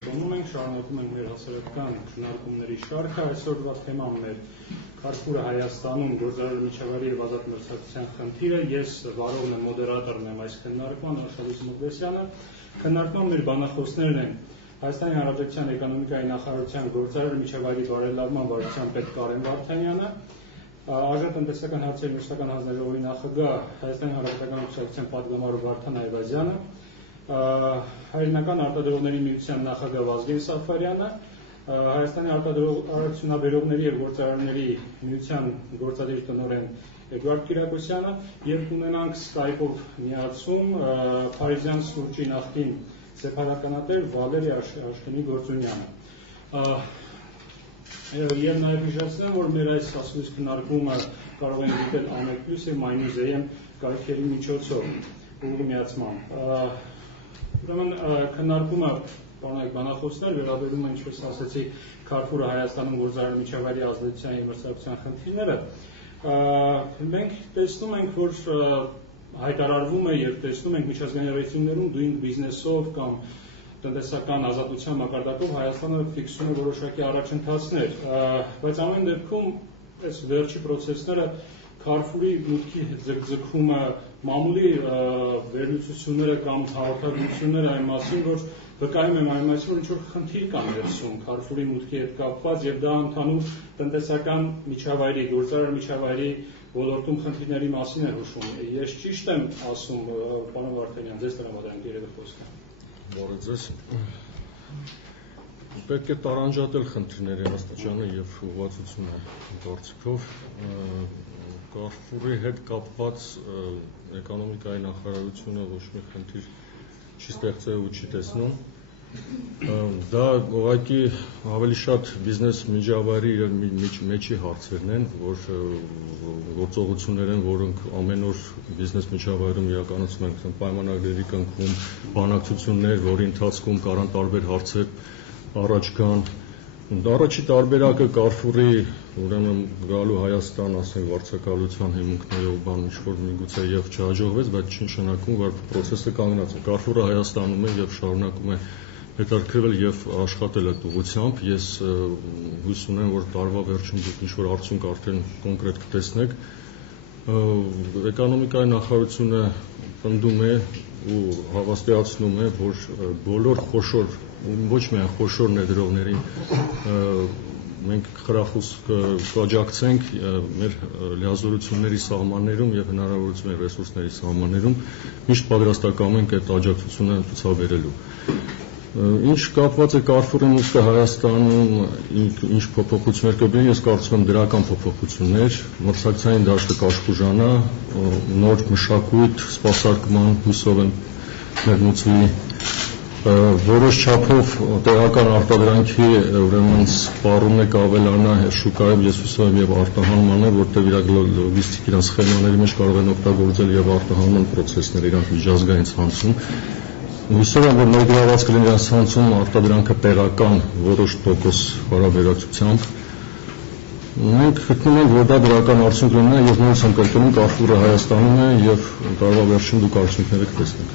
Մենք շարունակում ենք մեր հասարակական քննարկումների շարքը, այսօրվա թեման մեր Քարֆուրը Հայաստանում գործարար միջավայրի և ազատ մրցակցության խնդիրը, ես վարողն եմ, մոդերատորն եմ այս քննարկման, Արշալույս Մկրտչյանը, քննարկման մեր բանախոսներն են Հայաստանի Հանրապետության էկոնոմիկայի նախարարության գործարար միջավայրի բարելավման վարչության պետ Կարեն Վարդանյանը, Արժանապատվական հարցերի մշտական հանձնաժողովի նախագահ Հայաստանի Հանրապետական կուսակցության պատգամավոր Վարդան Այվազյանը, Հայրենական արտադրողների միության նախագահ Վազգեն Սաֆարյանը, Հայաստանի արտադրությունաբերողների և գործարարների միության գործադիր տնօրեն Էդուարդ Կիրակոսյանը և կունենանք Skype-ով միացում Փարիզյան սուրճի նախկին սեփականատեր Վալերի Աշխենի Գործունյանը։ Եվ նաև հիշեցնեմ, որ մեր այս ասուլիս քննարկումը կարող են դիտել Anet+ և MyNews.am կայքերի միջոցով ուղիղ միացմամբ։ Ուրեմն քննարկումը, պարոն բանախոսներ, վերաբերում է, ինչպես ասացի, Քարֆուրը Հայաստանում գործարար միջավայրի ազդեցության և մրցակցության խնդիրները։ Մենք տեսնում ենք, որ հայտարարվում է և տեսնում ենք միջազգային ռեյտինգներում doing business-ով կամ տնտեսական ազատության մակարդակով Հայաստանը ֆիքսում է որոշակի առաջընթացներ, բայց ամեն դեպքում այս վերջի պրոցեսները Քարֆուրի մուտքի ձգձգումը, մամուլի վերլուծությունները կամ հաղորդագրությունները այն մասին, որ վկայում եմ այն մասին, որ ինչ-որ խնդիր կա ներսում Քարֆուրի մուտքի հետ կապված և դա ընդհանուր տնտեսական միջավայրի, գործարար միջավայրի ոլորտում խնդիրների մասին է հուշում։ Ես ճիշտ եմ ասում, պարոն Վարդանյան, ձեզ տրամադրենք երևի խոսքը։ Բարև ձեզ։ Պետք է տարանջատել խնդիրների հաստատճանը և ուղղվածությունը կարծիքով Քարֆուրի հետ կապված էկոնոմիկայի նախարարությունը ոչ մի խնդիր չի ստեղծել ու չի տեսնում։ Դա ուղղակի ավելի շատ բիզնես միջավայրի և մեջի հարցերն են, որ գործողություններ են, որոնք ամեն օր բիզնես միջավայրում իրականացում են պայմանագրերի կնքում, բանակցություններ, որի ընթացքում կարան տարբեր հարցեր առաջ գան։ Առաջի տարբերակը Քարֆուրի ուրեմն գալու Հայաստան, ասենք, վարձակալության հիմունքներով բան ինչ-որ միգուցե եւ չհաջողվեց, բայց չի նշանակում, որ process-ը կանգնած է։ Քարֆուրը Հայաստանում է եւ շարունակում է հետաքրքրվել եւ աշխատել այդ ուղղությամբ։ Ես հույս ունեմ, որ տարվա վերջում դուք ինչ-որ արդյունք արդեն կոնկրետ կտեսնեք։ Էկոնոմիկայի նախարարությունը պնդում է ու հավաստիացնում է, որ բոլոր խոշոր, ոչ միայն խոշոր ներդրողներին մենք խրախուսք կաջակցենք մեր լիազորությունների սահմաններում եւ հնարավորություն ռեսուրսների սահմաններում միշտ պատրաստակամ ենք այդ աջակցությունը ցուցաբերելու։ Ինչ կապված է Քարֆուրի մուտքը Հայաստանում, ինչ փոփոխություններ կբերի, ես կարծում եմ դրական փոփոխություններ, մրցակցային դաշտը կաշխուժանա, նոր մշակույթ, սպասարկման հույսով են ներմուծվի, որոշ չափով տեղական արտադրանքի ուրեմն սպառումն է կավելանա շուկայում, ես հույսով եմ եւ արտահանմանը, որտեղ իրակ լոգիստիկ իրենց սխեմաների մեջ կարող են օգտագործել եւ արտահանման պրոցեսները իրանք միջազգային ցանցում։ Հույսով եմ, որ ներգրաված կլինի իրենց ցանցում արտադրանքը տեղական որոշ տոկոս հարաբերակցությամբ։ Մենք գտնում ենք, որ դա դրական արդյունք ունենա եւ նորից ենք կրկնում Քարֆուրը Հայաստանում է եւ տարվա վերջին դուք արդյունքները կտեսնեք։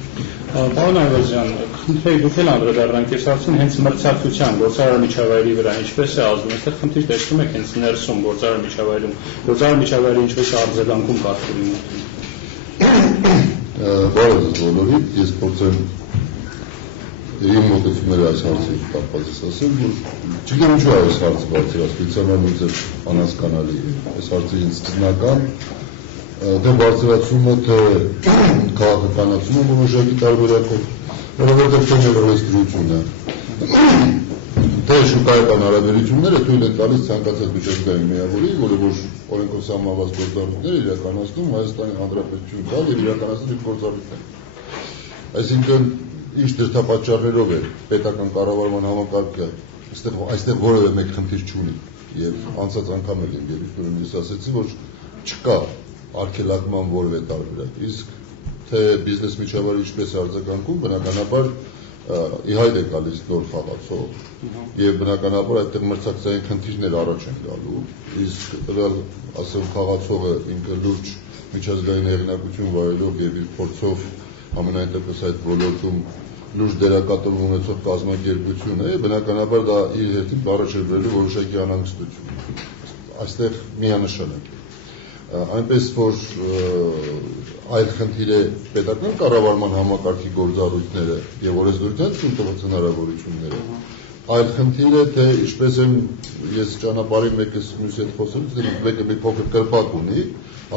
Պարոն Այվազյան, խնդրեի դուք էլ անդրադառնանք, ես ասում հենց մրցակցության գործարար միջավայրի վրա ինչպես է ազդում, այստեղ խնդիր տեսնում եք հենց ներսում գործարար միջավայրում, գործարար միջավայրը ինչպես է արձագանքում Քարֆուրի մուտքին։ Բարև ձեզ բոլորին, ես փորձեմ իմ մոտեցումները այս հարցի կապված ասեմ, որ չգիտեմ ինչու է այս հարցը բարձրացվեցան, ինձ անհասկանալի է, այս հարցը ինձ սկզբնական, թե բարձրացումը, թե քաղաքականացումը որոշակի տարբերակով, որովհետև թե ներողեստրությունը, թե շուկայական հարաբերությունները թույլ են տալիս ցանկացած միջազգային միավորի, որը որ օրենքով սահմանված գործառույթներ իրականացնում Հայաստանի Հանրապետություն կա եւ իրականացնում իր գործառույթները։ Այսինքն ինչ դրդապատճառներով է պետական կառավարման համակարգը այստեղ որևէ մեկ խնդիր չունի եւ անցած անգամ էլ երբ ես ասացի, որ չկա արգելակման որևէ տարբերակ, իսկ թե բիզնես միջավայրը ինչպես է արձագանքում, բնականաբար ի հայտ է գալիս նոր խաղացող եւ բնականաբար այդտեղ մրցակցային խնդիրներ առաջ են գալու, իսկ ասեմ խաղացողը ինքը լուրջ միջազգային հեղինակություն վայելող եւ իր փորձով ամենայն դեպս այդ ոլորտում լուրջ դերակատարում ունեցող կազմակերպություն է, բնականաբար դա իր հերթին բառը չէ բերելու որոշակի անհանգստություն։ Այստեղ միանշան է։ Այնպես որ այլ խնդիր է պետական կառավարման համակարգի գործառույթները եւ օրենսդրության ցույց հնարավորությունները։ Այլ խնդիր է, թե ինչպես եմ ես ճանապարհի մեկս մյուսի հետ խոսելուց, մեկը մի փոքր կրպակ ունի,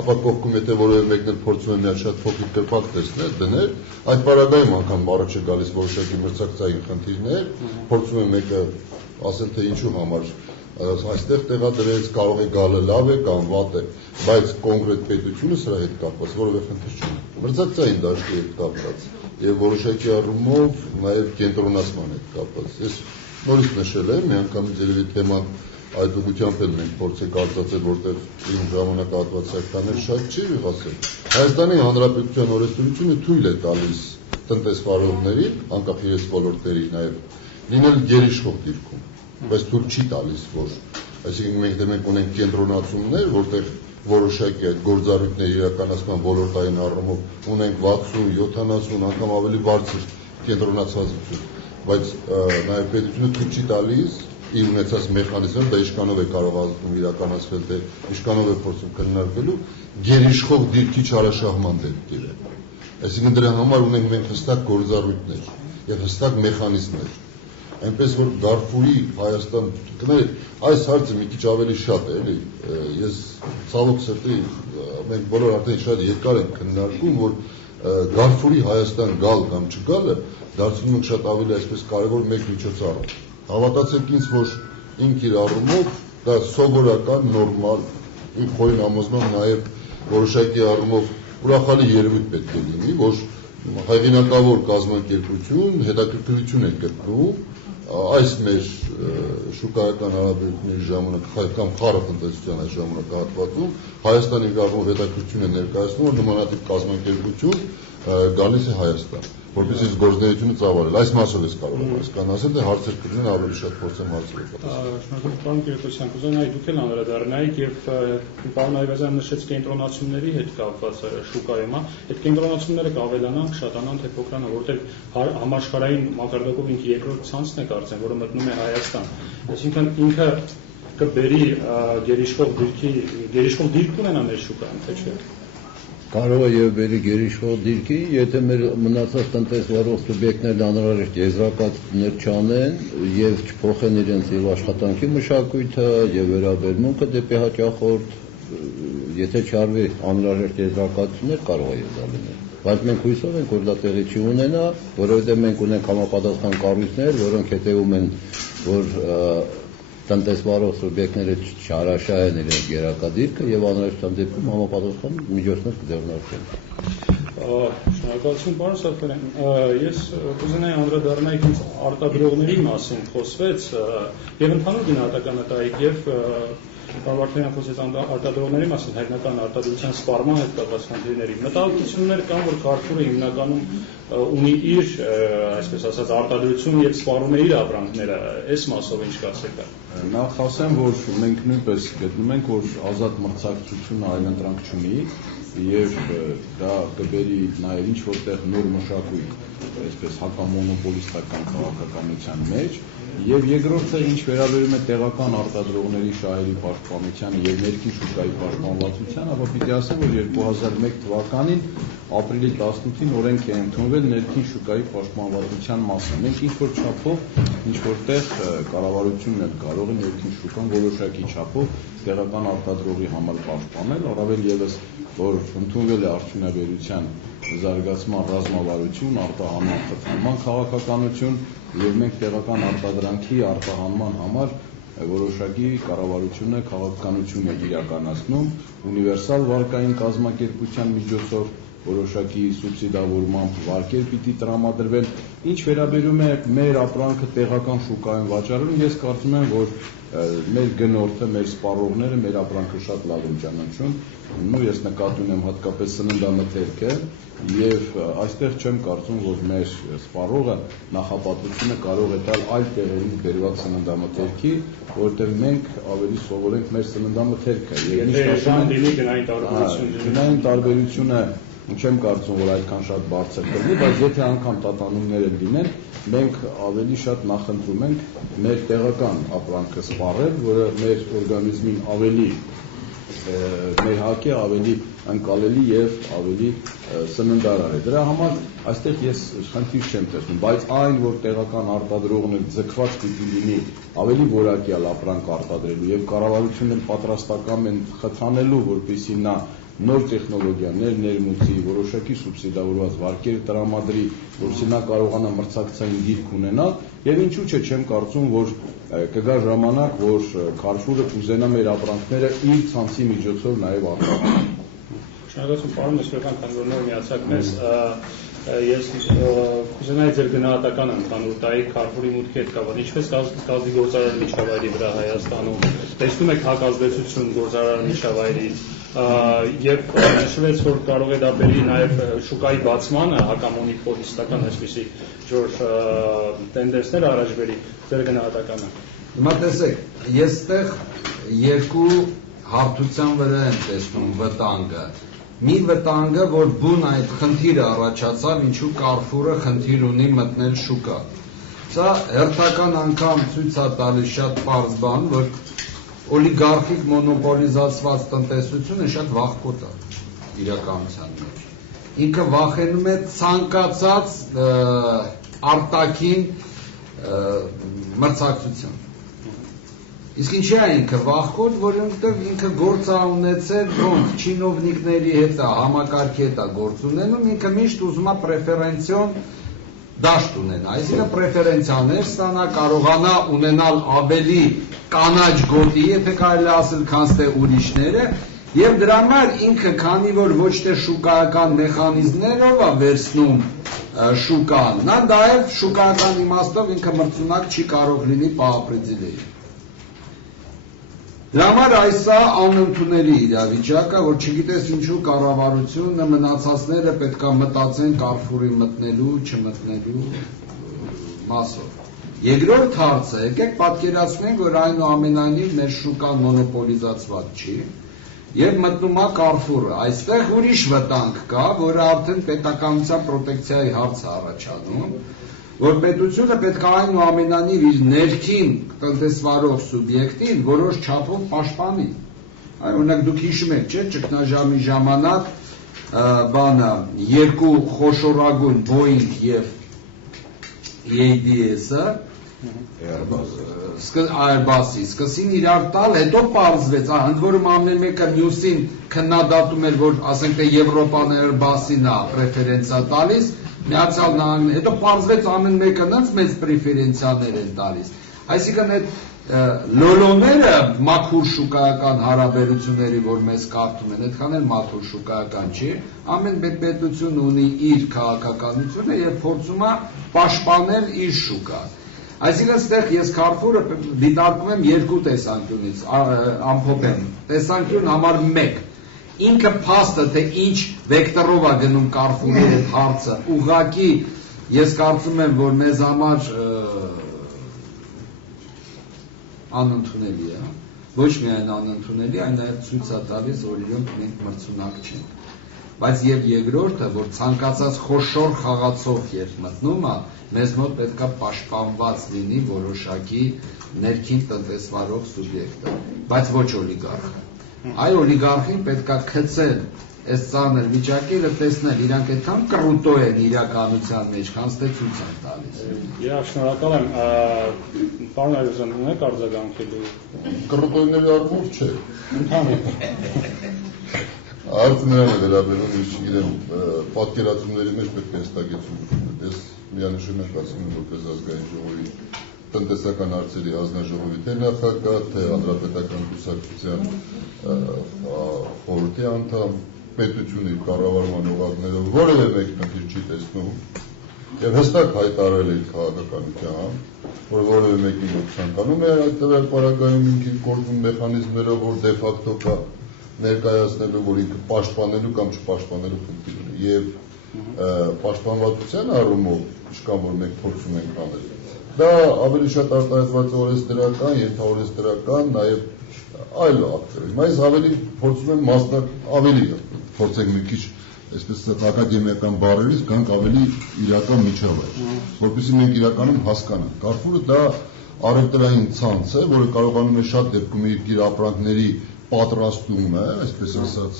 ապա կողքում եթե որևէ մեկն էլ փորձում է մի շատ փոքր կրպակ տեսնել, դնել, այդ պարագայում անգամ բառը չէ գալիս որոշակի մրցակցային խնդիրներ, փորձում է մեկը ասել, թե ինչու համար այստեղ տեղադրեց, կարող է գալը լավ է կամ վատ է, բայց կոնկրետ պետությունը սրա հետ կապված որևէ խնդիր չունի։ Մրցակցային դաշտի հետ կապված եւ որոշակի առումով նաեւ կենտրոնացման հետ կապված։ Ես նորից նշել եմ, մի անգամ երևի թեման այդ ուղղությամբ էլ մենք փորձենք արտացել, որտեղ իմ ժամանակահատվածը այդքան շատ չի ասել։ Հայաստանի Հանրապետության օրենսդրությունը թույլ է տալիս տնտեսվարողներին, անկախ իրենց ոլորտերի նաեւ լինել գերիշխող դիրքում, բայց թույլ չի տալիս, որ այսինքն մենք ունենք կենտրոնացումներ, որտեղ որոշակի այդ գործառույթների իրականացման ոլորտային առումով ունենք 60-70 անգամ ավելի բարձր կենտրոնացվածություն, բայց նաև պետությունը թույլ չի տալիս իր ունեցած մեխանիզմը, դա ինչքանով է կարող իրականացվել, թե ինչքանով է փորձում քննարկելու գերիշխող դիրքի չարաշահման դեպքեր։ Այսինքն դրա համար ունենք մենք հստակ գործառույթներ եւ հստակ մեխանիզմներ։ Այնպես որ Դարֆուրի Հայաստան այս հարցը մի քիչ ավելի շատ է, էլի։ Ես ցավոք սրտի մենք բոլոր արդեն շատ երկար ենք քննարկում, որ Դարֆուրի Հայաստան գալ կամ չգալը դարձնում ենք շատ ավելի այսպես կարևոր մեկ միջոցառում։ Հավատացեք ինձ, որ ինք իր առումով դա սովորական, նորմալ, իր խորին համոզմամբ նաև որոշակի առումով ուրախալի երևույթ պետք է լինի, որ հեղինակավոր կազմակերպություն հետաքրքրություն է գտնում այս մեր շուկայական հարաբերությունների ժամանակ կամ խառը տնտեսության այս ժամանակահատվածում Հայաստանի առումով հետաքրքրություն է ներկայացնում, որ նմանատիպ կազմակերպություն գալիս է Հայաստան, որպեսզի գործունեությունը ծավալել։ Այս մասով ես կարող եմ հասկանալ, թե հարցեր կլինեն ավելի շատ փորձեմ հարցեր պատասխանել։ Շնորհակալ պարոն Կիրակոսյան, կուզենայի դուք էլ անդրադառնայիք եւ պարոն Այվազյանը նշեց կենտրոնացումների հետ կապված շուկայում, այդ կենտրոնացումները կավելանան, կշատանան, թե փոքրանան, որտեղ համաշխարհային մակարդակով ինքը երկրորդ ցանցն է կարծեմ, որը մտնում է Հայաստան։ Այսինքն ինքը կբերի գերիշխող դիրք ունենա մեր շուկայում, թե չէ։ Կարող է եւ բերի գերիշխող դիրքի, եթե մեր մնացած տնտեսվարող սուբյեկտներն անհրաժեշտ եզրակացներ չանեն եւ չփոխեն իրենց եւ աշխատանքի մշակույթը եւ վերաբերմունքը դեպի հաճախորդ, եթե չարվի անհրաժեշտ եզրակացություններ, կարող է դա լինել։ Բայց մենք հույսով ենք, որ դա տեղի չի ունենա, որովհետեւ մենք ունենք համապատասխան կառույցներ, որոնք հետեւում են, որ տնտեսվարող սուբյեկտները չարաշահեն իրենց գերակադիրքը եւ անհրաժեշտ դեպքում համապատասխան միջոցներ կձեռնարկեն։ Շնորհակալություն պարոն Սաֆարյան։ Ես կուզենայի անդրադառնալ ինձ արտադրողների մասին խոսվեց եւ ընդհանուր գնահատականը տայիք եւ պարոն Վարդանյան խոսեց արտադրողների մասին, հայկական արտադրության սպառման հետ կապված խնդիրների։ Մտահոգություններ կան, որ Carrefour-ը հիմնականում ունի իր, այսպես ասած, արտադրություն եւ սպառում է իր ապրանքները, այս մասով ինչ կասեք։ Նախ ասեմ, որ մենք նույնպես գտնում ենք, որ ազատ մրցակցությունը այլընտրանք չունի եւ դա կբերի նաեւ ինչ որտեղ նոր մշակույթ, այսպես հակամոնոպոլիստական քաղաքականության մեջ եւ երկրորդը ինչ վերաբերում է տեղական արտադրողների շահերի պաշտպանությանը եւ ներքին շուկայի պաշտպանվածությանը, ապա պիտի ասեմ, որ 2001 թվականին ապրիլի 18-ին օրենք է ընդունվել ներքին շուկայի պաշտպանվածության մասին։ Մենք ինչ որ չափով, ինչ որտեղ կառավարությունն է կարող է ներքին շուկան որոշակի չափով տեղական արտադրողի համար պաշտպանել, առավել եւս որ ընդունվել է արդյունաբերության զարգացման ռազմավարություն, արտահանման խթանման քաղաքականություն եւ մենք տեղական արտադրանքի արտահանման համար որոշակի կառավարությունը քաղաքականություն է իրականացնում ունիվերսալ վարկային կազմակերպության միջոցով որոշակի սուբսիդավորմամբ վարկեր պիտի տրամադրվեն ինչ վերաբերում է մեր ապրանքը տեղական շուկայում վաճառելուն ես կարծում եմ որ մեր գնորդը մեր սպառողները մեր ապրանքը շատ լավ են ճանաչում ու ես նկատի ունեմ հատկապես սննդամթերքը եւ այստեղ չեմ կարծում որ մեր սպառողը նախապատվությունը կարող է տալ այլ տեղերից բերված սննդամթերքի որտեղ մենք ավելի սովոր ենք մեր սննդամթերքը եւ ինչ ասում են գնային տարբերությունը Չեմ կարծում, որ այդքան շատ բարձր կլինի, բայց եթե անգամ տատանումներ լինեն, մենք ավելի շատ նախընտրում ենք մեր տեղական ապրանքը սպառել, որը մեր օրգանիզմին ավելի ներհակ է, ավելի ընկալելի եւ ավելի սննդարար է։ Դրա համար այստեղ ես խնդիր չեմ տեսնում, բայց այն, որ տեղական արտադրողն ձգված պիտի լինի ավելի որակյալ ապրանք արտադրելու եւ կառավարությունն պատրաստական են խթանելու, որպեսզի նա նոր տեխնոլոգիաներ ներմուծի, որոշակի սուբսիդավորված վարկեր տրամադրի, որովհետեւ նա կարողանա մրցակցային դիրք ունենալ, եւ ինչու՞ չէ, չեմ կարծում, որ կգա ժամանակ, որ Carrefour-ը կուզենա մեր ապրանքները իր ցանցի միջոցով նաեւ արտադրի։ Շնորհակալություն, պարոն Մեսրոյան, քանի որ նոր միացաք մեզ, ես կուզենայի ձեր գնահատականը ընդհանուր տայի Carrefour-ի մուտքի հետ կապված, ինչպես կազմի գործարար միջավայրի վրա Հայաստանում, տեսնում եք հակազդեցություն գործարար միջավայրից, եւ նշվեց, որ կարող է դա բերի նաեւ շուկայի բացմանը հակամոնոպոլիստական այսպիսի ժոր տենդենսներ առաջ բերի, ձեր գնահատականը։ Հիմա տեսեք, ես այդտեղ երկու հարթության վրա եմ տեսնում վտանգը։ Մի վտանգը, որ բուն այդ խնդիրը առաջացավ, ինչու Carrefour-ը խնդիր ունի մտնել շուկա։ Սա հերթական անգամ ցույց է տալիս շատ պարզ բան, որ օլիգարխիկ մոնոպոլիզացված տնտեսությունը շատ վախկոտ է իրականության մեջ։ Ինքը վախենում է ցանկացած արտաքին մրցակցություն։ Իսկ ինչի է ինքը վախկոտ, որովհետև ինքը գործ է ունեցել ոնց չինովնիկների հետ է, համակարգի հետ է գործ ունենում, ինքը միշտ ուզում է պրեֆերենցիոն դաշտ ունենա, այսինքն պրեֆերենցիաներ ստանա, կարողանա ունենալ ավելի կանաչ գոտի, եթե կարելի ասել, քան թե ուրիշները, եւ դրա համար ինքը, քանի որ ոչ թե շուկայական մեխանիզմներով է վերցնում շուկան, նա նաեւ շուկայական իմաստով ինքը մրցունակ չի կարող լինի պահապրեդիլեի։ Դրա համար այս է անընդունելի իրավիճակ է, որ չգիտես ինչու կառավարությունը մնացածները պետք է մտածեն Carrefour-ի մտնելու, չմտնելու մասով։ Երկրորդ հարցը, եկեք պատկերացնենք, որ այնուամենայնիվ մեր շուկան մոնոպոլիզացված չի, եւ մտնում է Carrefour-ը։ Այստեղ ուրիշ վտանգ կա, որը արդեն պետականության պրոտեկցիայի հարց է առաջանում, որ պետությունը պետք է այնուամենայնիվ իր ներքին տնտեսվարող սուբյեկտին որոշ չափով պաշտպանի։ Օրինակ դուք հիշում եք, չէ՞, ճգնաժամի ժամանակ բանը երկու խոշորագույն Boeing եւ ADS-ը Airbus-ի սկսին իրար տալ, հետո պարզվեց, ընդ որում ամեն մեկը մյուսին քննադատում էր, որ ասենք թե Եվրոպան Airbus-ին է պրեֆերենցիա տալիս, Միացյալ Նահանգները, հետո պարզվեց ամեն մեկը նրանց մեծ պրեֆերենցիաներ են տալիս։ Այսինքն այդ լոլոները մաքուր շուկայական հարաբերությունների, որ մեզ կարդում են, այդքան էլ մաքուր շուկայական չի, ամեն պետություն ունի իր քաղաքականությունը եւ փորձում է պաշտպանել իր շուկան։ Այսինքն այստեղ ես Carrefour-ը դիտարկում եմ երկու տեսանկյունից, ամփոփեմ։ Տեսանկյուն համար 1 ինքը փաստը թե ինչ վեկտորով է գնում Carrefour-ի հետ հարցը, ուղղակի ես կարծում եմ, որ մեզ համար անընդունելի է, ոչ միայն անընդունելի, այն նաև ցույց է տալիս, որ իրենք մենք մրցունակ չենք։ Բայց եւ երկրորդը, որ ցանկացած խոշոր խաղացող երբ մտնում է, մեզ մոտ պետք է պաշտպանված լինի որոշակի ներքին տնտեսվարող սուբյեկտը, բայց ոչ օլիգարխը։ Այ օլիգարխին պետք է քցել այս ծանր վիճակերը, տեսնել իրանք այդքան կռուտո են իրականության մեջ, քան թե ցույց են տալիս։ Եվ շնորհակալ եմ, պարոն Այրուզյան, ունեք արձագանքելու։ Կռուտոյների առումով չէ։ Ընդհանուր։ Արդեն նրան է վերաբերում, ես չգիտեմ, պատկերացումների մեջ պետք է հստակեցում ունենալ։ Ես միանշանակ ասում եմ, որպես ազգային ժողովի տնտեսական հարցերի հանձնաժողովի թե նախագահ, թե հանրապետական կուսակցության խորհրդի անդամ, պետությունը իր կառավարման օղակներով որևէ մեկ խնդիր չի տեսնում եւ հստակ հայտարարել է իր քաղաքականության, որ որևէ մեկին որ ցանկանում է այդ տվյալ պարագայում ինքին կորձուն մեխանիզմներով, որ դե ֆակտո կա ներկայացնելու, որ ինքը պաշտպանելու կամ չպաշտպանելու խնդիր ունի եւ պաշտպանվածության առումով ինչքան որ մենք փորձում ենք անել։ Դա ավելի շատ արտահայտված օրենսդրական, ենթաօրենսդրական, նաեւ այլ ակտեր։ Հիմա ես ավելի փորձում եմ մասնակ ավելի փորձենք մի քիչ այսպես ասած ակադեմիական բառերից գանք ավելի իրական միջավայր, որովհետեւ մենք իրականում հասկանանք։ Carrefour-ը դա առևտրային ցանց է, որը կարողանում է շատ դեպքում իր գիրապրանքների պատրաստումը, այսպես ասած,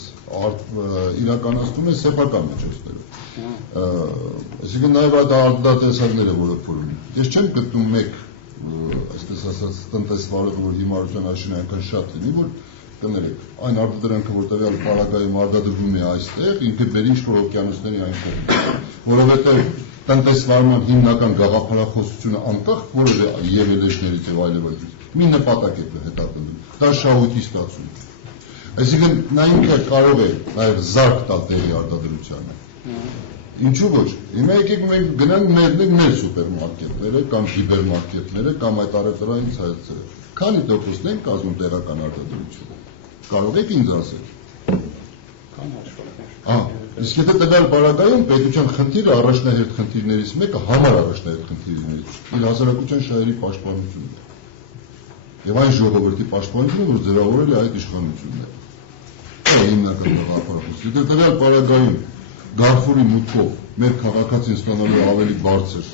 իրականացնում է սեփական միջոցներով։ Այսինքն նաև այդ արտադատեսակները, որը փորում են։ Ես չեմ գտնում մեկ, այսպես ասած, տնտեսվարող, որ հիմարության աշին այնքան շատ լինի, որ կներեք, այն արտադրանքը, որ տվյալ պարագայում արտադրվում է այստեղ, ինքը բերի ինչ-որ օվկիանոսների այն կողմից, որովհետև տնտեսվարման հիմնական գաղափարախոսությունը անկախ որևէ ելելեջներից եւ այլևս մի նպատակ է հետապնդում, դա շահույթի ստացում։ Այսինքն նա ինքը կարող է նաև զարկ տալ տեղի արտադրությանը։ Ինչու ոչ։ Հիմա եկեք մենք գնանք մեր սուպերմարկետները կամ հիպերմարկետները կամ այդ առևտրային ցանցերը։ Քանի տոկոսն են կազմում տեղական արտադրությունը։ Կարող եք ինձ ասել։ Կան հաշվարկներ։ Իսկ եթե տվյալ բaragայում պետության խնդիրը առաջնահերթ խնդիրներից մեկը համար առաջնահերթ խնդիրներից իր հասարակության շահերի պաշտպանությունն է։ Եվ այն ժողովրդի պաշտպանությունը, որ ձևավորել է այդ իշխանությունն է։ Դա հիմնական գաղափարախոս։ Եթե տվյալ բaragայում Carrefour-ի մուտքով մեր քաղաքացին ստանալու ավելի բարձր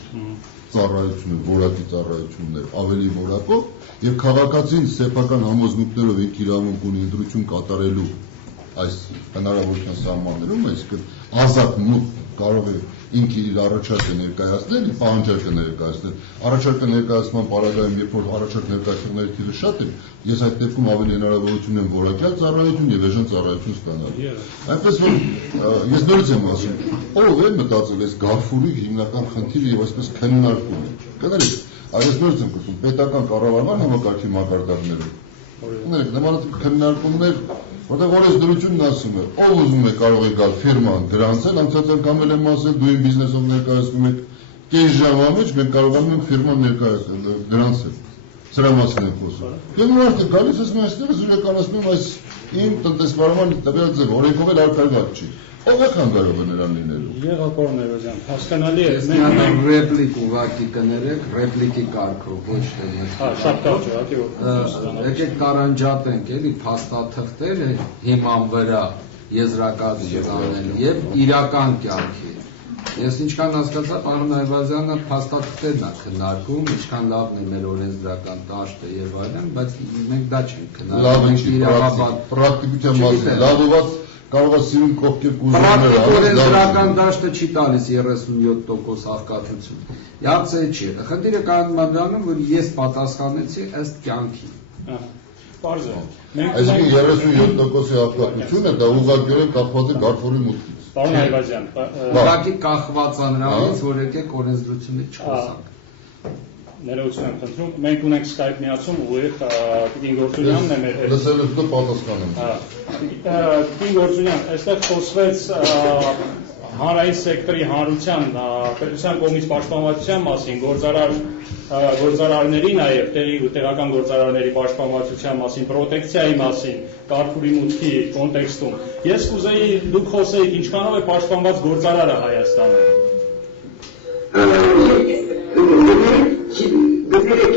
ծառայությունը, որակի ծառայություններ, ավելի որակով եւ քաղաքացին սեփական համոզմունքներով ինք իրավունք ունի ընտրություն կատարելու այս հնարավորության սահմաններում, այսինքն ազատ մուտք կարող է ինքը իր առաջարկը ներկայացնել, իր պահանջարկը ներկայացնել։ Առաջարկը ներկայացման պարագայում, երբ որ առաջարկ ներկայացնողների թիվը շատ է, ես այդ դեպքում ավելի հնարավորություն եմ որակյալ ծառայություն եւ էժան ծառայություն ստանալու։ Այնպես որ ես նորից եմ ասում, ով է մտածել այս Carrefour-ի հիմնական խնդիրը եւ այսպես քննարկում է։ Կներեք, այս նորից եմ կրկնում, պետական կառավարման համակարգի մակարդակներում։ Կներեք, նմանատիպ քննարկումներ, որտեղ օրենսդրությունն ասում է, ով ուզում է կարող է գալ ֆիրման գրանցել, անցած անգամ եմ ասել, դու իմ բիզնեսով ներկայացնում եք կես ժամվա մեջ, մենք կարողանում ենք ֆիրման ներկայացնել, գրանցել։ Սրա մասին եմ խոսում։ Եվ մարդը գալիս ասում է, այստեղ զուրկանացնում այս իմ տնտեսվարման տվյալ ձև, օրենքով էլ արգելված չի։ Ով է խանգարողը նրան լինելու։ Եղա պարոն Ներոզյան, հասկանալի է։ Մենք ռեպլիկ ուղղակի կներեք, ռեպլիկի կարգով, ոչ թե շատ կարճ է, եկեք տարանջատենք էլի փաստաթղթերը հիման վրա եզրակացություն անել եւ իրական կյանքի։ Ես ինչքան հասկացա, պարոն Այվազյանը փաստաթղթերն է քննարկում, ինչքան լավն է մեր օրենսդրական դաշտը եւ այլն, բայց մենք դա չենք քննարկում։ Պրակտիկության մասին լավված կարող է սիրուն կողքեր կուզումները օրենսդրական դաշտը չի տալիս 37% աղքատություն։ Իհարկե չի։ Խնդիրը կանգնում է նրանում, որ ես պատասխանեցի ըստ կյանքի։ Պարզ է։ Այսինքն 37%-ի աղքատությունը դա ուղղակիորեն կապված է Carrefour-ի մուտքից։ Պարոն Այվազյան, ուղղակի կախված է նրանից, որ եկեք օրենսդրությունից չխոսանք։ Ներողություն եմ խնդրում, մենք ունենք Skype միացում ուղիղ Տիկին Գործունյանն է մեր լսելուց դու պատասխանում։ Տիկին Գործունյան, այստեղ խոսվեց հանրային սեկտորի հանրության պետության կողմից պաշտպանվածության մասին, գործարարների նաև տեղական գործարարների պաշտպանվածության մասին, պրոտեկցիայի մասին, Carrefour-ի մուտքի կոնտեքստում։ Ես կուզեի դուք խոսեիք ինչքանով է պաշտպանված գործարարը Հայաստանում։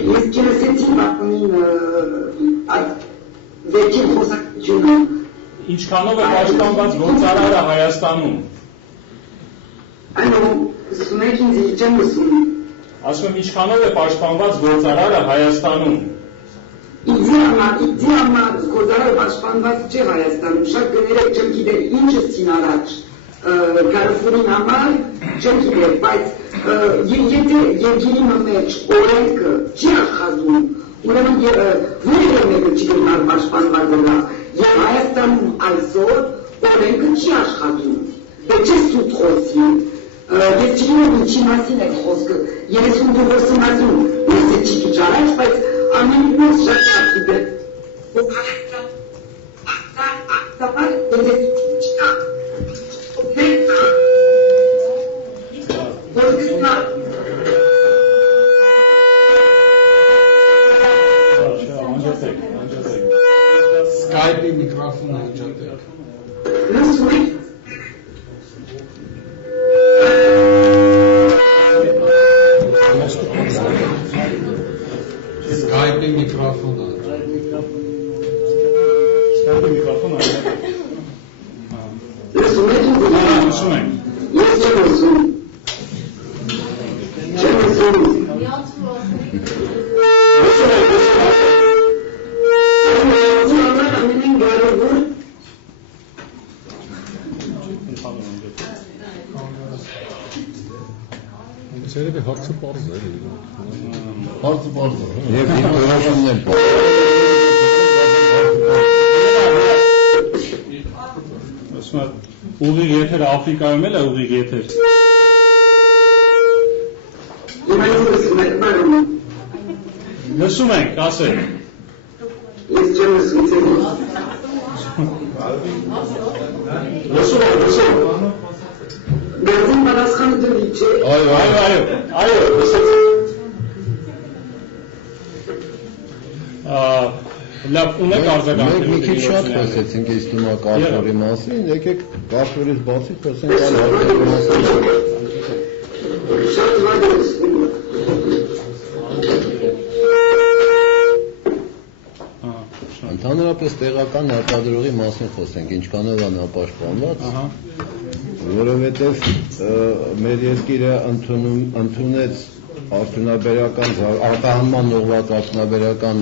Ես չլսեցի բախումին այդ վերջին խոսակցությունը։ Ինչքանով է պաշտպանված գործարարը Հայաստանում։ Այո, ասում եք ինձ չեմ լսում։ Ասում եմ ինչքանով է պաշտպանված գործարարը Հայաստանում։ Իդեալը գործարարը պաշտպանված չէ Հայաստանում։ Շատ կներեք չեմ գիտեր ինչը ցին առաջ Carrefour-ի համար չեմ գիտեր, բայց եթե երկրի մեջ օրենքը չի աշխատում, ուրեմն որևէ մեկը չի գնալ պաշտպանված դրա, եւ Հայաստանում այսօր օրենքը չի աշխատում։ Դե չէ սուտ խոսի։ Ես չգիտեմ ինչի մասին է խոսքը, 30% մասին, ես չի քիչ առաջ, բայց ամեն ինչ շատ շատ է։ Skype-ի միկրոֆոնը անջատեք։ Լսում եք։ Skype-ի միկրոֆոնը։ Skype-ի միկրոֆոնը։ Լսում եք։ լսում ենք։ Ես չեմ ասում։ Չեմ ասում։ Ամենին կարևոր Երևի հարցը պարզ է։ Հարցը պարզ է։ Եվ դիրքորոշումն էլ պարզ Ասում եմ, ուղիղ եթերը Աֆրիկայում էլ է ուղիղ եթեր։ Լսում ենք, ասեք։ Ես չեմ ասում ձեզ։ Լսում ենք։ Գազին պատասխանը դրի չէ։ Այո, լսեցի։ Լավ, ունեք արձագանքներ։ Մենք մի քիչ շատ խոսեցինք իստումա Կարֆորի մասին, եկեք Կարֆորից բացի խոսենք այլ հարցերի մասին։ Շատ լավ է։ Ընդհանրապես տեղական արտադրողի մասին խոսենք, ինչքանով է նա պաշտպանված, որովհետև մեր երկիրը ընդունեց արտահանման ուղղված արդյունաբերական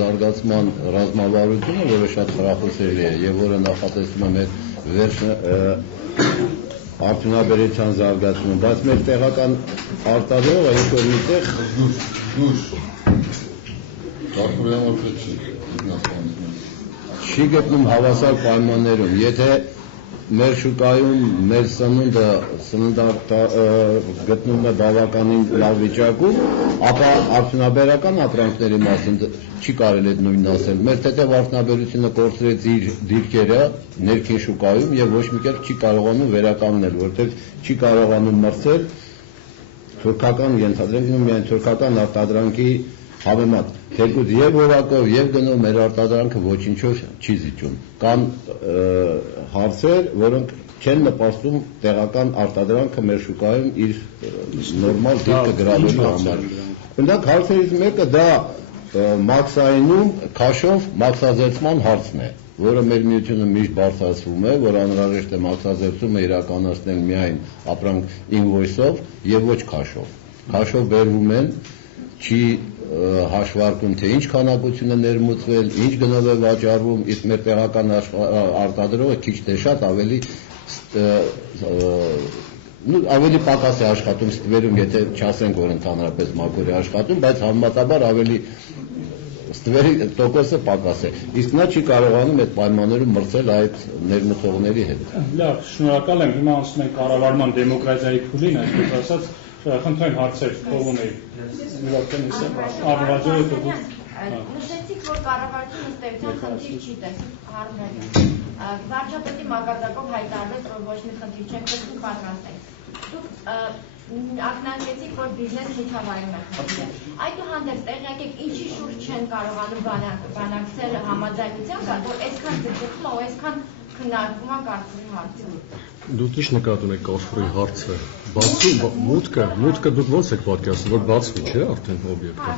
զարգացման ռազմավարությունը, որը շատ խրախուսելի է եւ որը նախատեսում է մեր վերջ արդյունաբերության զարգացումը, բայց մեր տեղական արտադրողը ինչ-որ միտեղ չի գտնում հավասար պայմաններում, եթե մեր շուկայում մեր սնունդը գտնում է բավականին լավ վիճակում, ապա արդյունաբերական ապրանքների մասին չի կարելի այդ նույնն ասել։ Մեր թեթև արդյունաբերությունը կորցրեց իր դիրքերը ներքին շուկայում եւ ոչ մի կերպ չի կարողանում վերականգնել, որտեղ չի կարողանում մրցել թուրքական ենթադրենք միայն թուրքական արտադրանքի համեմատ թեկուզ եւ որակով եւ գնով մեր արտադրանքը ոչինչով չի զիջում։ Կան հարցեր, որոնք չեն նպաստում տեղական արտադրանքը մեր շուկայում իր նորմալ դիրքը գրավելու համար։ Օրինակ հարցերից մեկը դա մաքսայինում քաշով մաքսազերծման հարցն է, որը մեր միությունը միշտ բարձրացվում է, որ անհրաժեշտ է մաքսազերծումը իրականացնել միայն ապրանք ինվոյսով եւ ոչ քաշով։ Քաշով բերվում են, չի հաշվարկում, թե ինչ քանակություն է ներմուծվել, ինչ գնով է վաճառվում, իսկ մեր տեղական արտադրողը քիչ թե շատ ավելի պակաս է աշխատում ստվերում, եթե չասենք, որ ընդհանրապես մաքուր է աշխատում, բայց համեմատաբար ավելի ստվերի տոկոսը պակաս է, իսկ նա չի կարողանում այդ պայմաններում մրցել այդ ներմուծողների հետ։ Լավ, շնորհակալ եմ, հիմա անցնում ենք կառավարման դեմոկրատիայի փուլին, այսպես ասած, խնդրեմ հարցեր, ողունեի։ Նշեցիք, որ կառավարությունը ըստ էության խնդիր չի տեսնում հարմարում։ Վարչապետի մակարդակով հայտարարվեց, որ ոչ մի խնդիր չենք տեսնում, պատրաստ ենք։ Դուք ակնարկեցիք, որ բիզնես միջավայրում է խնդիրը։ Այդուհանդերձ տեղյակ եք, ինչի շուրջ չեն կարողանում բանակցել համաձայնության կա, որ այսքան ձգվում է, այսքան քննարկվում է Կարֆորի հարցը։ Դու ճիշտ նկատ ունեք Կարֆորի հարցը։ Բացի մուտքը դուք ո՞նց եք պատկերացնում, որ բացվի, չէ՞ արդեն օբյեկտը։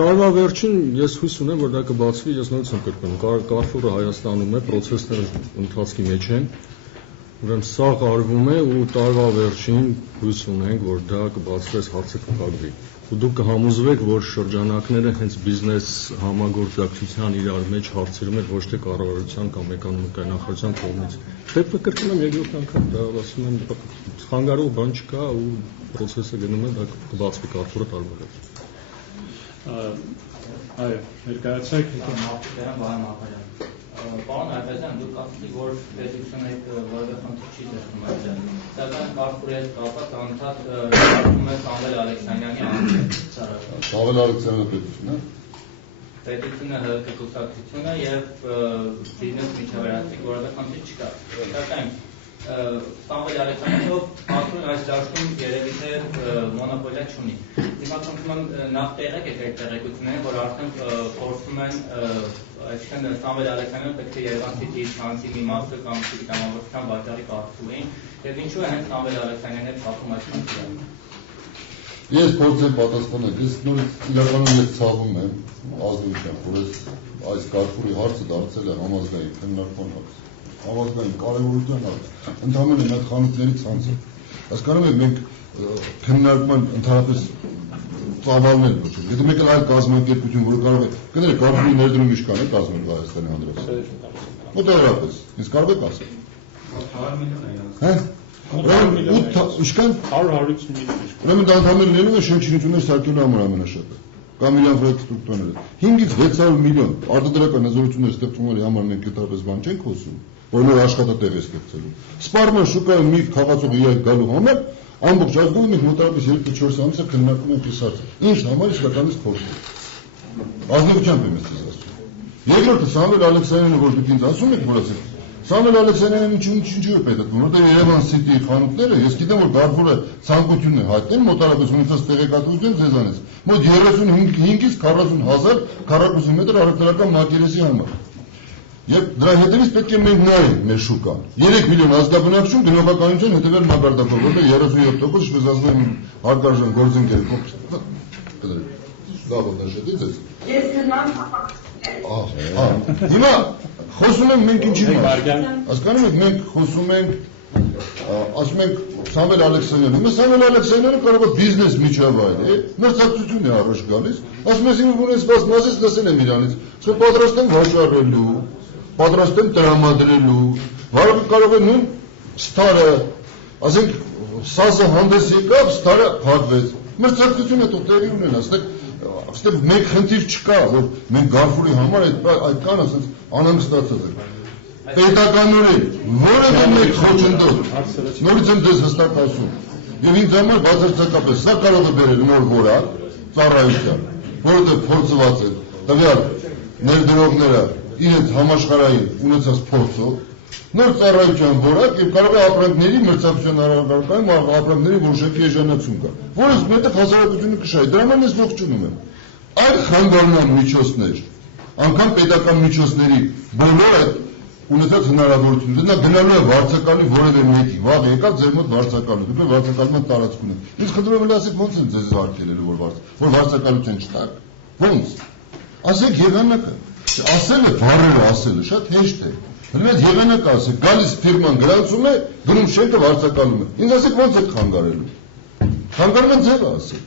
Տարվա վերջին ես հույս ունեմ, որ դա կբացվի, ես նորից եմ կրկնում, Կարֆորը Հայաստանում է, process-ները ընթացքի մեջ են։ Ուրեմն սա արվում է ու տարվա վերջին հույս ունենք, որ դա կբացվես, հարցը կփակվի։ Ու դուք կհամոզվեք, որ շրջանակները հենց բիզնես համագործակցության իրար մեջ հարցերում են, ոչ թե կառավարության կամ էկոնոմիկայի կողմից։ Դեպքը կրկնում եմ երկրորդ անգամ, դա ասում եմ, խանգարող բան չկա ու process-ը գնում է, դա կբացվի Կարֆորը տարվա վերջին։ Այո, ներկայացեք։ Պարոն Հայբազյան, դուք ասացիք, որ պետությունը որևէ խնդիր չի տեսնում այդտեղ, սակայն Կարֆորի հետ կապված անդադ շարքում է Սամվել Ալեքսանյանի անձը։ Սամվել Ալեքսանյանը պետություն է։ Պետությունը կուսակցությունը եւ բիզնես միջավայրացիկ որևէ խնդիր չկա։ Սակայն Սամվել Ալեքսանյանը Կարֆորն այս դաշտում երևի թե մոնոպոլիա չունի։ Հիմա խնդրում եմ նախ տեղեք եք այդ տեղեկությունները, որ արդեն փորձում են այսինքն Սամվել Ալեքսանյանը պետք է Երևան City ցանցի մի մասը կամ գիտամավորության վաճառի կարգուին, եւ ինչու է հենց Սամվել Ալեքսանյանը փոխում այս խնդիրը։ Ես փորձեմ պատասխանել, ես նորից իրականում ես ցավում եմ ազնվությամբ, որ այս Կարֆորի հարցը դարձել է համազգային քննարկման հարց։ հավազգային կարևորության հարց, ընդհանրապես այդ խանութների ցանցը։ Հասկանում եք, մենք քննարկման ընդհանրապես ծավալներ ոչ։ Եթե մեկ այլ կազմակերպություն, որ կարող է, կներեք, Գարֆուլի ներդրում իշքան է կազմել Հայաստանի Հանրապետությունում։ Մոտավորապես, ինձ կարող եք ասել։ 100 միլիոն։ Իշքան 100-150 միլիոն։ Ուրեմն դա ընդհանրապես լինում է շնչյունություններ սարքելու համար ամենաշատը։ Կամ ինֆրաստրուկտուրաները։ 5-ից 600 միլիոն արտադրական հզորություններ ստեղծումների համար մենք այդպես բան չենք խոսում, որ նոր աշխատատեղ է ստեղծելու։ Սպառման շուկայում մի քաղաքացու իրար գալու համար ամբողջ ազգում մենք մոտավորապես 2-4 ամիսը քննարկում ենք այս հարցը։ Ինչ համար իսկականից փոխվում։ Ազնվությամբ եմ ես ասում։ Երկրորդը Սամվել Ալեքսանյանը, որ դուք ինձ ասում եք, որ ասեք, Սամվել Ալեքսանյանը ինչու է պետք, որտեղ Երևան City խանութները, ես գիտեմ, որ Գարֆուրը ցանկություն է հայտնել մոտավորապես ունեցած տեղեկատվություն ձեզանից, մոտ 35-ից 40,000 քառակուսի մետր առևտրական մակերեսի համար։ Եվ դրա հետևից պետք է մենք նայենք մեր շուկան։ 3 միլիոն ազգաբնակչություն գնողականության հետևյալ մակարդակով, որտեղ 37% ինչպես ասում եմ հարկարժան գործընկերը կողմ։ Լավ նշեցիք ձեզ։ Ես գնամ Հիմա խոսում ենք մենք ինչի մասին։ Հասկանում եք, մենք խոսում ենք, ասում ենք Սամվել Ալեքսանյանը։ Հիմա Սամվել Ալեքսանյանը կարող է բիզնես միջավայր է, մրցակցություն է առաջ գալիս, ասում է իմ ունեցված մասից լսել եմ իրանից, ասում պատրաստ եմ վաճառելու, պատրաստ եմ տրամադրելու, կարող է նույն ստարը, ասենք սազը հանդես եկավ, ստարը փակվեց։ Մրցակցությունը դու տեղի ունենա, այստեղ մեկ խնդիր չկա, որ մենք Գարֆուրի համար այդ կան, ասենց անհանգստացած ենք։ Պետականորեն որևէ մեկ խոչընդոտ, նորից եմ դες հստակ ասում, եւ ինձ համար բացարձակապես սա կարող է բերել նոր որակ ծառայության, որովհետեւ փորձված են տվյալ ներդրողները իրենց համաշխարհային ունեցած փորձով նոր ծառայության որակ եւ կարող է ապրանքների մրցակցության առարկայում ապրանքների որոշակի էժանացում կա, որը մետեղ հասարակությունը կշահի։ Դրա համար ես ողջունում եմ։ Այդ խանգարման միջոցներ, անգամ պետական միջոցների բոլոր այդ ունեցած հնարավորությունները, նա գնալու է վարձակալի որևէ մեկի, վաղ եկավ ձեր մոտ վարձակալու, դուք վարձակալման տարածք ունեք։ Ինձ խնդրում եմ ասեք ո՞նց են ձեզ արգելելու, որ վարձակալություն չտաք։ Ո՞նց։ Ասեք եղանակը։ Ասելը, բառերը ասելը շատ հեշտ է։ Հենց եղանակը ասեք, գալիս ֆիրման գրանցում է, գնում շենքը վարձակալում է։ Ինձ ասեք ո՞նց եք խանգարելու։ Խանգարման ձևը ասեք։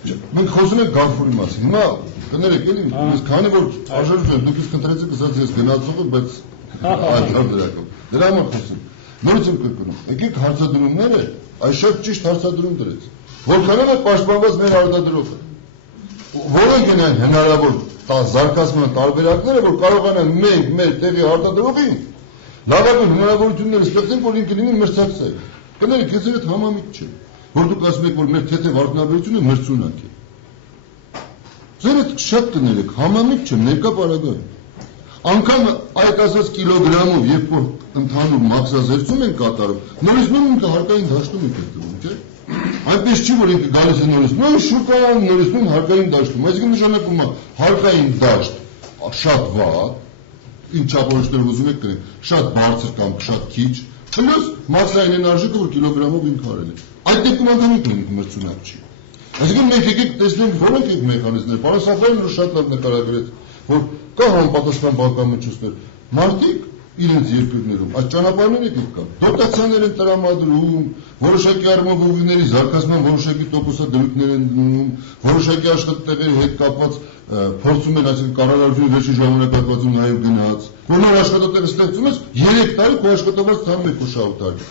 Մենք խոսում ենք Գարֆուրի մասին։ Հիմա կներեք, էլի, ես քանի որ արժանություն եմ, դուք ինձ խնդրեցիք, ասած ես գնացող եմ, բայց այդքան դրակով։ Դրա համար խոսում։ Նորից եմ կրկնում, եկեք հարցադրումները, այս շատ ճիշտ հարցադրում դրեց։ Որքանով է պաշտպանված մեր արտադրողը։ Որոնք են այն հնարավոր զարգացման տարբերակները, որ կարողանան մենք մեր տեղի արտադրողին լավագույն հնարավորությունները ստեղծենք, որ ինքը լինի մրցակցային։ Կներեք, ես այդ համամիտ չեմ, որ դուք ասում եք, որ մեր թեթև արտադրությունը մրցունակ է։ Ձեր շատ կներեք, համամիտ չեմ, ներկա պարագայում։ Անկամ այդ ասած կիլոգրամով, երբ որ ընդհանուր մաքսազերծում են կատարում, նորից նույն հարկային դաշտում եք դնում, չէ՞։ Այնպես չի, որ ինքը գալիս է նորից նույն շուկան, նորից նույն հարկային դաշտում, այսինքն նշանակում է հարկային դաշտ շատ վատ, ինչ չափորոշներ ուզում եք կրեք, շատ բարձր կամ շատ քիչ, պլյուս մաքսային են արժեքը, որ կիլոգրամով ինքը արել է։ Այդ դեպքում անդամիկ ինքը մրցունակ չի։ Այսինքն մենք եկեք տեսնենք որոնք են մեխանիզմներ, պարոն Սաֆարյանը շատ լավ նկարագրեց, որ կա համապատասխան բանկամիջոցներ, մարդիկ իրենց երկրներում այդ ճանապարհները կան, դոտացիաներ են տրամադրում, որոշակի արմավողիների զարգացման որոշակի տոկոսադրույքներ են դնում, որոշակի աշխատատեղերի հետ կապված փորձում են, այսինքն կառավարությունը վերջին ժամանակահատվածում նաև գնաց, որ նոր աշխատատեղ ստեղծում ես 3 տարի քո աշխատավարձ ցանում է շահութար։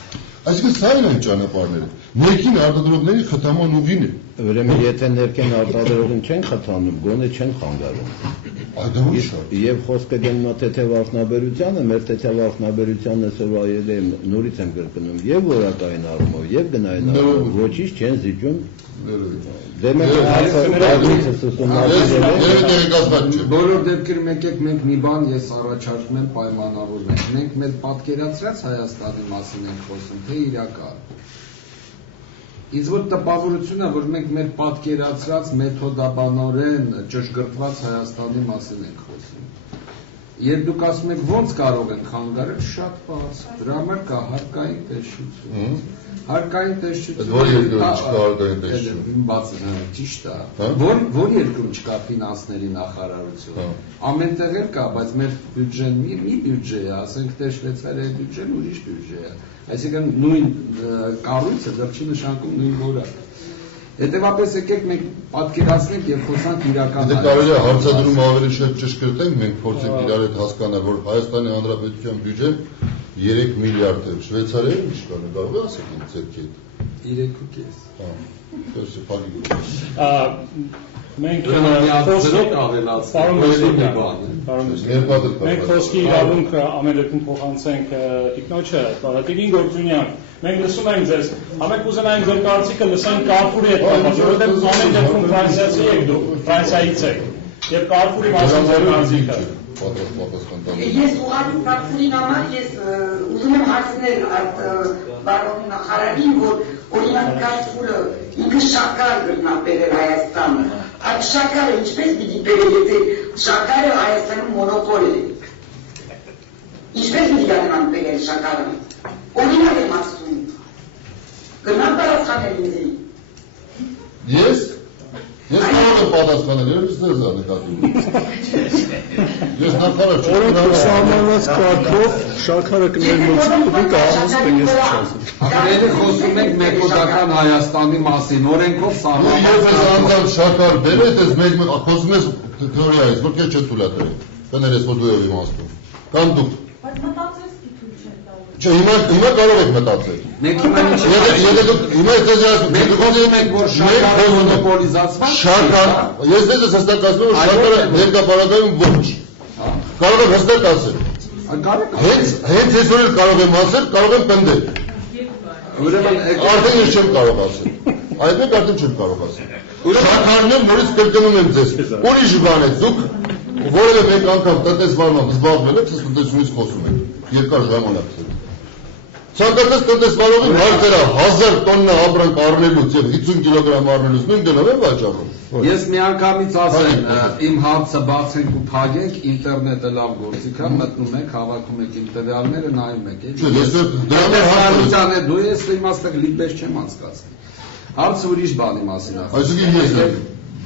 Այսինքն սա են այն ճանապարհները։ Ներքին արտադրողների խթանման ուղին է։ Ուրեմն եթե ներքին արտադրողին չեն խթանում, գոնե չեն խանգարում։ Եվ խոսքը գնում է թեթև արտադրությանը, մեր թեթև արտադրության այսօրվա նորից եմ կրկնում, եւ որակային առումով, եւ գնային առումով ոչինչ չեն զիջում։ Բոլոր դեպքերում եկեք մենք մի բան ես առաջարկում եմ պայմանավորվենք։ Մենք մեր պատկերացրած Հայաստանի մասին ենք խոսում, թե իրական։ Ինձ որ տպավորություն է, որ մենք մեր պատկերացրած մեթոդաբանորեն ճշգրտված Հայաստանի մասին ենք խոսում։ Երբ դուք ասում եք ոնց կարող են խանգարել, շատ բաց, դրա համար կա հարկային տեսչություն։ Հարկային տեսչություն։ Որ երկրում չկա հարկային տեսչություն։ Բաց ճիշտ է։ Որ երկրում չկա ֆինանսների նախարարություն։ Ամենտեղ էլ կա, բայց մեր բյուջեն մի բյուջե է, ասենք թե Շվեյցարիայի բյուջեն ուրիշ բյուջե է։ Այսինքն նույն կառույցը դա չի նշանակում նույն որակ։ Հետևաբար եկեք մենք պատկերացնենք եւ խոսանք իրական։ Դե կարելի է հարցադրում ավելի շատ ճշգրտենք, մենք փորձենք իրար հետ հասկանալ, որ Հայաստանի Հանրապետության բյուջեն 3 միլիարդ է, Շվեյցարիայում ինչ կա, կարող է ասեք ինձ ձերքի հետ։ 3.5։ Հա, դե փակի։ Մենք խոսքի իրավունքը ամեն դեպքում փոխանցենք տիկնոջը, Տիկին Գորջունյան, մենք լսում ենք ձեզ, ամեն կուզենայինք ձեր կարծիքը լսենք Կարֆուրի հետ կապված, որովհետև ամեն դեպքում ֆրանսիացի եք դուք, Ֆրանսիայից եք, եւ Կարֆուրի մասին ձեր կարծիքը։ Ես ուղղակի Կարֆուրին համար ես ուզում եմ հարցնել այդ բարոն նախարարին, որ օրինակ Կարֆուրը ինքը շաքար գտնաբերել Հայաստանը, այդ շաքարը ինչպես պիտի բերել, եթե շաքարը Հայաստանում մոնոպոլ է, ինչպես պիտի գնան բերել շաքարը, օրինակ եմ ասում, գնան պատասխանել ինձի։ Ես կարող եմ պատասխանել, երբ ձեզ է նկատում։ Ես նախարար չեմ։ Օրենքով սահմանված կարգով շաքարը կներմուծվի, դուք ամուսնու ես չասեմ։ Ապրելի խոսում ենք մեկօդական Հայաստանի մասին, օրենքով սահմանված։ Ես անձամբ շաքար բերել ես մեկ խոսում ես թեորիայից, որ քեզ չես թույլատրել։ Կներես որ դու ես իմաստում։ Կամ դուք։ Բայց մտածես դու չես տալու։ Չէ, հիմա կարող եք մտածել։ Մենք հիմա ինչ Եթե դուք հիմա ես ասում մենք խոսում ենք որ շաքարը մոնոպոլիզացված շաքար, ես դες հստակ ասում եմ որ շաքարը ներկա բարակայում ոչ։ Կարող եմ հստակ ասել։ Հենց այսօր էլ կարող եմ ասել, կարող եմ պնդել։ Ուրեմն արդեն ես չեմ կարող ասել։ Այդ մեկ արդեն չեմ կարող ասել։ Շաքարն եմ նորից կրկնում եմ ձեզ։ Ուրիշ բան է, դուք որևէ մեկ անգամ տնտեսվարմամբ զբաղվել եք, ես տնտեսությունից խոսում եմ։ Երկար ժամանակ։ Ցանկացած տնտեսվարողին հարցերը 1000 տոննա ապրանք առնելուց եւ 50 կիլոգրամ առնելուց նույն գնով են վաճառում։ Ես միանգամից ասեմ, իմ հարցը բացենք ու փակենք, ինտերնետը լավ գործիք է, մտնում եք, հավաքում եք իմ տվյալները, նայում եք, էլի։ Դու ես իմաստը լիքբեզ չեմ անցկացնի։ Հարցը ուրիշ բանի մասին ասում։ Այսինքն ես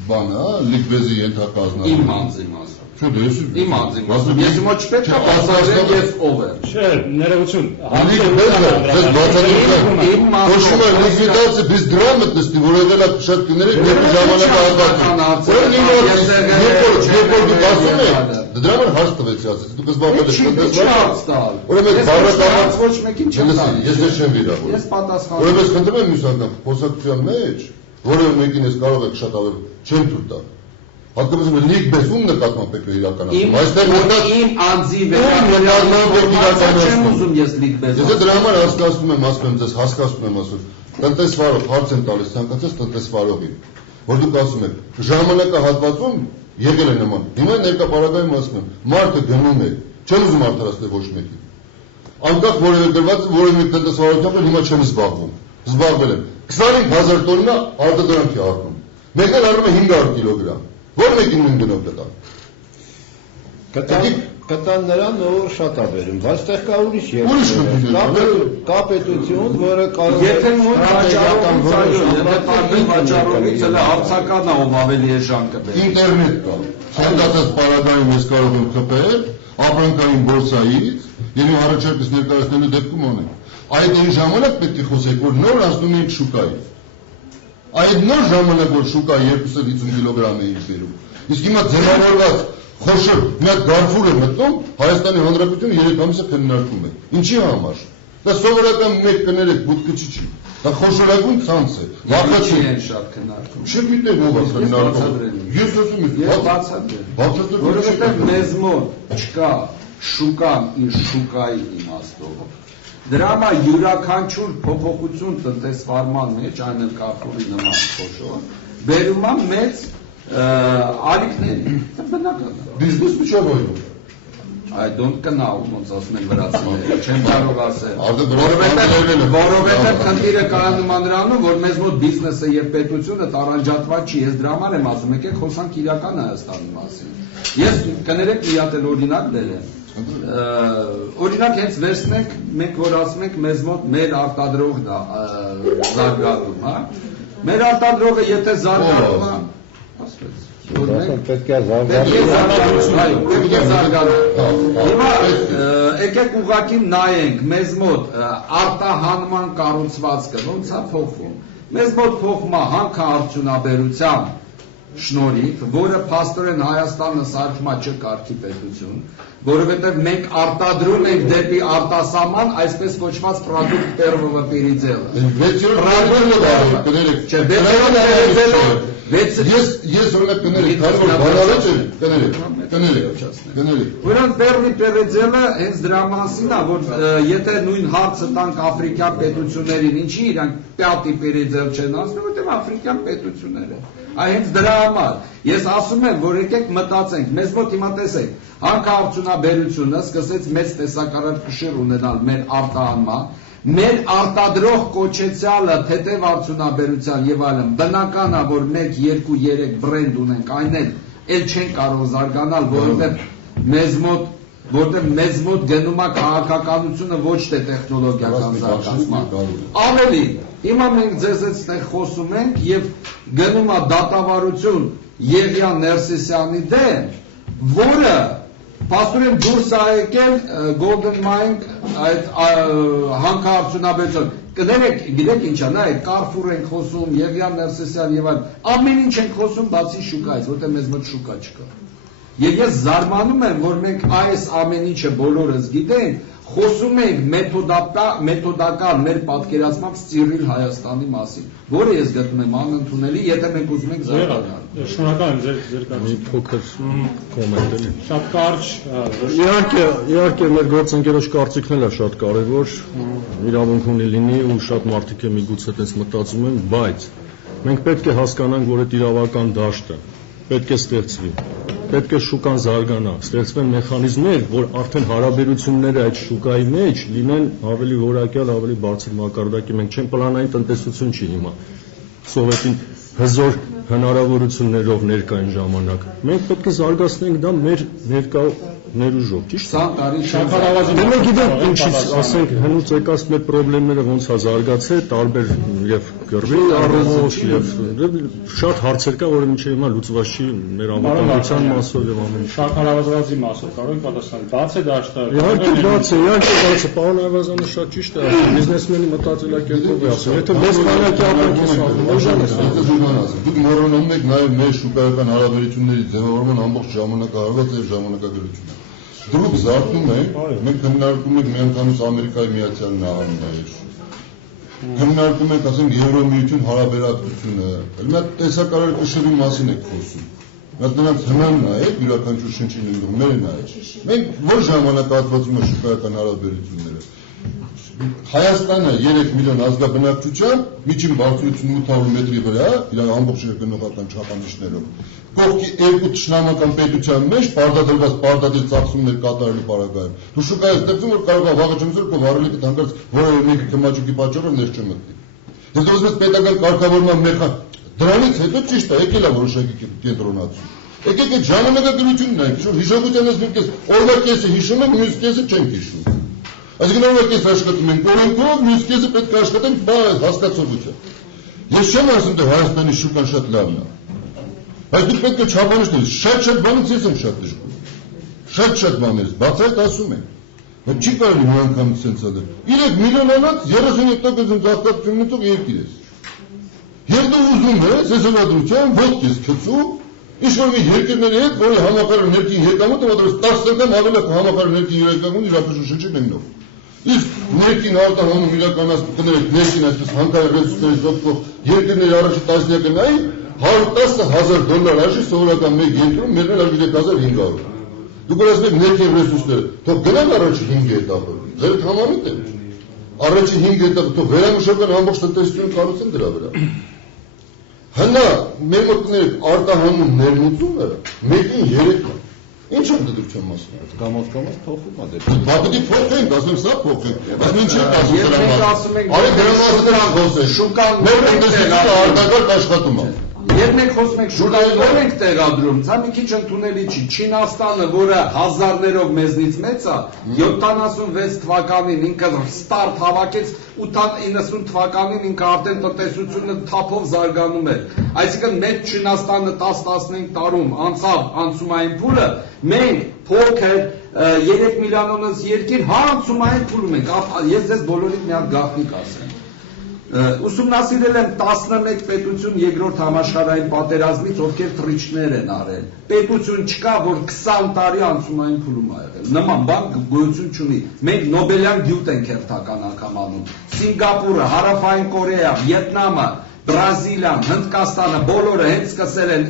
բանը, լիքբեզի ենթակազմը։ Իմ անձի մասին։ Չէ, դե իմ անձի մասին։ Ես ո՞չ պետք է ասեմ ես ով եմ։ Չէ, ներողություն։ Լիքբեզը, ես բացատրում եմ։ Խոսում եմ լիկվիդացիա без грамотности, որ եղել է շատ կներեք, երկու ժամանակ հաղորդակցում։ Երբ որ դուք ասում եք, դրա համար հարց տվեցի ասեցի, դուք զբաղվել եք տնտեսվարությամբ։ Ուրեմն բառականաց ոչ մեկին չեմ տալիս։ Ես չեմ վիրավորում։ Ես պատասխանում։ Ուրեմն խնդրում եմ մյուս անգամ խոսակցության մեջ, որևէ մեկին ես կարող եք շատ ավելի չեմ թույլ տալ։ Հատկապես լիքբեզ ում նկատմամբ եք իրականացնում։ Այստեղ որտեղ իմ անձի վերաբերյալ չեմ ուզում ես լիքբեզ։ Ես դրա համար հասկացնում եմ, ասում եմ ձեզ, հասկացնում եմ ասում։ Տնտեսվարող հարց եմ տալիս ցանկացած տնտեսվարողին, որ դուք ասում եք, ժամանակահատվածում եղել է նման։ Հիմա ներկա պարագայում ասում եմ, մարդը գնում է, չեմ ուզում արդարացնել ոչ մեկին։ Անկախ որևէ գրված որևէ մեկ տնտեսվարությամբ հիմա չեմ զբաղվում։ Զբաղվել եմ 25000 տոննա արտադրանքի առնում։ Մեկն էլ առնում է 500 կիլոգրամ։ Որ մեկին նույն գնով կտան։ Կտան նրան, որ շատ է վերում, բայց տեղ կա ուրիշ կա պետություն, որը կարող է եթե նույն վաճառողից էլ հարցական է, ով ավելի էժան կբերի։ Ինտերնետ կա։ Ցանկացած պարագայում ես կարող եմ խփել ապրանքային բորսայից եւ իմ առաջարկս ներկայացնելու դեպքում ունեմ։ Այդ այն ժամանակ պետք է խոսեք, որ նոր ասում ենք շուկայի։ Այդ նոր ժամանակ որ շուկա 250 կիլոգրամ է բերում։ Իսկ հիմա ձևավորված խոշոր մի հատ Գարֆուր է մտնում, Հայաստանի Հանրապետությունը 3 ամիսը քննարկում է։ Ինչի համար։ Դա սովորական մեկ կներեք բուտկի չի։ Դա խոշորագույն ցանց է։ Վախեցի են շատ քննարկում։ Չգիտեմ ով է քննարկում։ Ես ասում եմ, բացատրեմ։ Որովհետև մեզ մոտ չկա շուկան իր շուկայի իմաստով։ Դրա համար յուրաքանչյուր փոփոխություն տնտեսվարման մեջ, այն էլ Կարֆուրի նման խոշոր, բերում է մեծ ալիքների։ Դա բնական է։ Բիզնես միջավայրում։ I don't know, ոնց ասում են վրացիները, չեմ կարող ասել, Արդեն որովհետև խնդիրը կայանում նրանում, որ մեզ մոտ բիզնեսը եւ պետությունը տարանջատված չի, ես դրա համար եմ ասում, եկեք խոսանք իրական Հայաստանի մասին։ Ես կներեք մի հատ էլ օրինակ բերեմ։ Օրինակ հենց վերցնենք, մենք որ ասում ենք մեզ մոտ մեր արտադրողն է զարգանում, հա։ Մեր արտադրողը եթե զարգանում է, ասվեց պետք է զարգանալ։ Հիմա եկեք ուղղակի նայենք մեզ մոտ արտահանման կառուցվածքը ոնց է փոխվում։ Մեզ մոտ փոխվում է հանքարդյունաբերության շնորհիվ, որը փաստորեն Հայաստանը սարքում է չկարգի պետություն, որովհետև մենք արտադրում ենք դեպի արտասահման այսպես կոչված product первого передела։ Ես օրինակ կներեք, քանի որ բանալեջ կներեք։ Ուրեմն Պերնի Պերեձելը հենց դրա մասին է, որ եթե նույն հարցը տանք աֆրիկյան պետություններին, ինչի իրանք պյատի Պերեձել չեն ասում, որտեղ աֆրիկյան պետություններ են։ Այ հենց դրա համար ես ասում եմ, որ եկեք մտածենք, մեզ մոտ հիմա տեսեք, հանքարդյունաբերությունը սկսեց մեծ տեսակարար կշիռ ունենալ մեր արտահանման, մեր արտադրող կոչեցյալը թեթև արդյունաբերության եւ այլն, բնական է, որ 1, 2, 3 բրենդ ունենք, այն էլ չեն կարող զարգանալ, որովհետեւ մեզ մոտ գնում է քաղաքականությունը ոչ թե տեխնոլոգիական զարգացման։ Ավելի, հիմա մենք ձեզ այստեղ խոսում ենք եւ գնում է դատավարություն Եղիան Ներսիսյանի դեմ, որը Փաստորեն դուրս է եկել Golden Mine այդ հանքարդյունաբերություն։ Կներեք, գիտեք ինչ է, նայեք, Carrefour ենք խոսում, Եղիան Ներսիսյան եւ այլն, ամեն ինչ ենք խոսում բացի շուկայից, որտեղ մեզ մոտ շուկա չկա։ Եվ ես զարմանում եմ, որ մենք այս ամեն ինչը բոլորս գիտենք, խոսում ենք մեթոդական մեր պատկերացմամբ Սիրիլ Հայաստանի մասին, որը ես գտնում եմ անընդունելի, եթե մենք ուզում ենք զարգանալ։ Շնորհակալ եմ ձեր մի փոքր կոմենտ էլի։ Շատ կարճ։ Իհարկե մեր գործընկերոջ կարծիքն էլ է շատ կարևոր, իրավունք ունի լինի ու շատ մարդիկ է միգուցե այդպես մտածում են, բայց մենք պետք է հասկանանք, որ այդ իրավական դաշտը պետք է ստեղծվի, պետք է շուկան զարգանա, ստեղծվեն մեխանիզմներ, որ արդեն հարաբերությունները այդ շուկայի մեջ լինեն ավելի որակյալ, ավելի բարձր մակարդակի, մենք չենք պլանային տնտեսություն չի հիմա, սովետին հզոր հնարավորություններով ներկային ժամանակ, մենք պետք է զարգացնենք դա մեր ներկա ներուժով, ճիշտ է։ Մենք գիտենք ինչից, ասենք, հնուց եկած մեր խնդիրները ոնց է զարգացել, տարբեր եւ գրվի առումով եւ շատ հարցեր կա, որը մինչեւ հիմա լուծված չի մեր անվտանգության մասով եւ ամեն ինչ։ Շաքարավազի մասով կարող եք պատասխանել։ Բաց է դաշտը։ Իհարկե, պարոն Այվազյանը շատ ճիշտ է ասում, բիզնեսմենի մտածելակերպով է ասում։ Եթե մեծ բանակի ապրանքից դուք մոռանում եք նաեւ մեր շուկայական հարաբերությունների ձևավորման ամբողջ ժամանակահատվածը եւ ժամանակագրությունը։ Դուք զարթնում եք, մենք քննարկում ենք միանգամից Ամերիկայի Միացյալ Նահանգներ, քննարկում ենք, ասենք, Եվրոմիություն հարաբերակցությունը, մի հատ տեսակարար կշռի մասին եք խոսում։ Բայց նրանց հնանն է, յուրաքանչյուր շնչին ընդդում, մեր նայեք։ Մենք ոչ ժամանակահատվածում է շուկայական հարաբերությունները։ Հայաստանը 3 միլիոն ազգաբնակչությամբ, միջին բարձրություն 800 մետրի վրա, իր ամբողջ գնողական չափանիշներով, կողքի 2 թշնամական պետության մեջ պարտադրված պարտադիր ծախսումներ կատարելու պարագայում։ Դու շուկայից ստեղծում, որ կարող է վաղը չմսոր վարելիքդ հանկարծ որևէ մեկի կմաճուկի պատճառով ներս չմտնի։ Եթե ուզում ես պետական կարգավորման դրանից հետո ճիշտ է, եկել է որոշակի կենտրոնացում։ Եկեք այդ ժամանակագրությունն նայեք, որ հիշողությանից մի կես օրվա կեսը հիշում ենք, մյուս կեսը չենք հիշում։ Այսինքն օրվա կես աշխատում ենք օրենքով, մյուս կեսը պետք է աշխատենք հասկացողությամբ։ Ես չեմ ասում, թե Հայաստանի շուկան շատ լավն է։ Բայց դուք պետք է չափանիշներ, շատ բանից ես եմ շատ դժգոհ։ Շատ բաներից, բացայտ ասում եմ։ Բայց չի կարելի մի անգամ սենց անել։ 3 միլիոնանոց 37% արտադրություն ունեցող երկիր է։ Եվ դու ուզում ես սեզոնադրությամբ ոտք ես գցում, ինչ-որ մի երկրների հետ, որի համակարգ ներքին եկամուտը մոտավորապես 10 անգամ ավելի համակարգ ներքին եկամուտը իրականություն շնչի նույնով։ Իսկ ներքին արտահանում իրականացնող ներքին այսպես հանքային ռեսուրսներից օգտվող երկրների առաջի տասնյակը նայի $110,000 արժի սովորական մեկ երկրում մերնել արժի 3500։ Դուք ասում եք ներքին ռեսուրսները, թող գնան առաջի 5 էտապը, ձեր համամիտ է։ Առաջի 5 էտապը թող վերամշակական ամբողջ տնտեսությունը կառուցեն դրա վրա։ Հնա մեր մոտ արտահանում ներմուծումը մեկին 3 է։ Ինչ եմ դրության մասին։ Կամոց փոխում է դե։ Բա պետք է փոխենք, ասում սա փոխենք։ Բայց ինչ եք ասում Եվ դրա մենք մասին։ ասում ենք, Արի դրա մասին դրան խոսենք։ շուկան Մեր տնտեսությունը արտակարգ աշխատում է։ Երբ մենք խոսում ենք շուկան ո՞ր ենք տեղադրում, սա մի քիչ ընդունելի չի։ Չինաստանը, որը հազարներով մեզնից մեծ է, 76 թվականին ինքը ստարտ հավաքեց, 90 թվականին ինքը արդեն տնտեսությունը թափով զարգանում էր։ Այսինքն մեր Չինաստանը 10-15 տարում անցավ անցումային փուլը, մենք փոքր 3 միլիոնոնոց երկիր անցումային փուլում ենք։ Ես ձեզ բոլորիդ մի հատ գաղտնիք ասեմ։ Ուսումնասիրել եմ 11 պետություն երկրորդ համաշխարհային պատերազմից, ովքեր թռիչքներ են արել։ Պետություն չկա, որ 20 տարի անցումային փուլում ա եղել։ Նման բան գոյություն չունի։ Մենք Նոբելյան գյուտ ենք հերթական անգամ անում։ Սինգապուրը, Հարավային Կորեա, Վիետնամը, Բրազիլիան, Հնդկաստանը բոլորը հենց սկսել են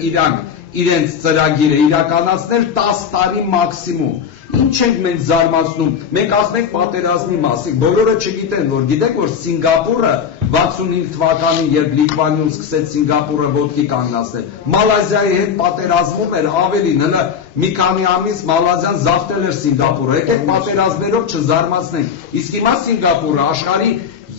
իրենց ծրագիրը իրականացնել 10 տարի մաքսիմում։ Ինչ ենք մենք զարմացնում։ Մենք ասում ենք պատերազմի մասին։ Բոլորը չգիտեն, որ գիտեք, որ Սինգապուրը 65 թվականին, երբ Լիտվանիան սկսեց Սինգապուրը ոտքի կանգնացնել, Մալազիայի հետ պատերազմում էր ավելին, հենց մի քանի ամիս Մալազիան զավթել էր Սինգապուրը։ Եկեք պատերազմներով չզարմացնենք։ Իսկ հիմա Սինգապուրը աշխարհի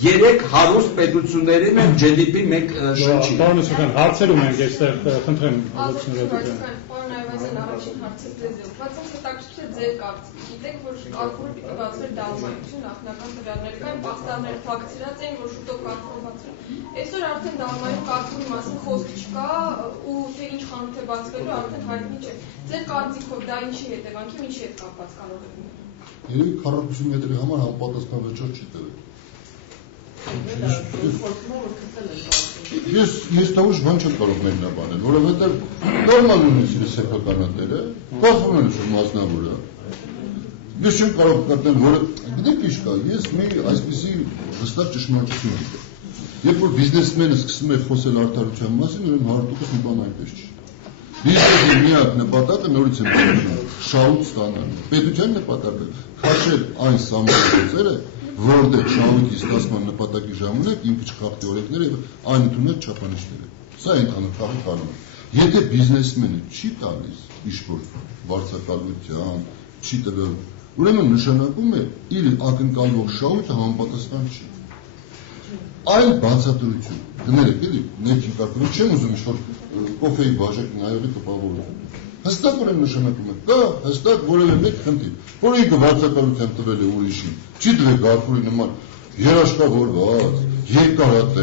3 հարուստ պետություններին են GDP մեկ շնչի։ Պարոն Սուքան, հարցերում ենք այստեղ, խնդրեմ Պարոն Այվազյան, առաջին հարցը ձեզ է ուղղված, հետաքրքիր է ձեր կարծիքը։ Գիտեք, որ Carrefour-ը պիտի բացվեր դալմայություն նախնական տվյալներ կային, բախտարները ֆակտիրած էին, որ շուտով Carrefour-ը բացվեր։ Այսօր արդեն դալմայում Carrefour-ի մասին խոսք չկա ու թե ինչ խանութ է բացվելու արդեն հայտնի չէ։ Ձեր կարծիքով դա ինչի հետևանքով, ինչի հետ կապված կարող է լինել։ Երևի քառակուսի մետրի համար համապատասխան վճար չի տվել։ Ես տավուշ բան չեմ կարող մեկնաբանել, որովհետև նորմալ ունի սեփականատերը, կախվում են շուտ մասնավորը։ Ես չեմ կարող գտնել, որը գիտեք ինչ կա, ես մի այսպիսի հստակ ճշմարտություն եմ։ Երբ որ բիզնեսմենը սկսում է խոսել արդարության մասին, ուրեմն հարթուկս մի բան այնպես չի։ Բիզնեսի միակ նպատակը նորից եմ ասում, շահույթ ստանալը։ Պետության նպատակը քաշել այն սահմանագծերը, որտեղ շահույթի ստացման նպատակի ժամանակ ինքը չխախտի օրենքները եւ այն ընդունել չափանիշները։ Սա ընդհանուր քաղաքի կանոն է։ Եթե բիզնեսմենը չի տալիս ինչ-որ վարձակալության, չի տվել, ուրեմն նշանակում է իր ակնկալվող շահույթը համապատասխան չի։ Այլ բացատրություն, գներեք, էլի, ներքին կարգում չեմ ուզում ինչ-որ կոֆեի բաժակ նայողի տպավորություն։ Հստակ ուրեմն նշանակում է, կա հստակ որևէ մեկ խնդիր, որ ինքը վարձակալության տվել է ուրիշին, չի տվել Carrefour-ի նման երաշխավորված, երկարատև,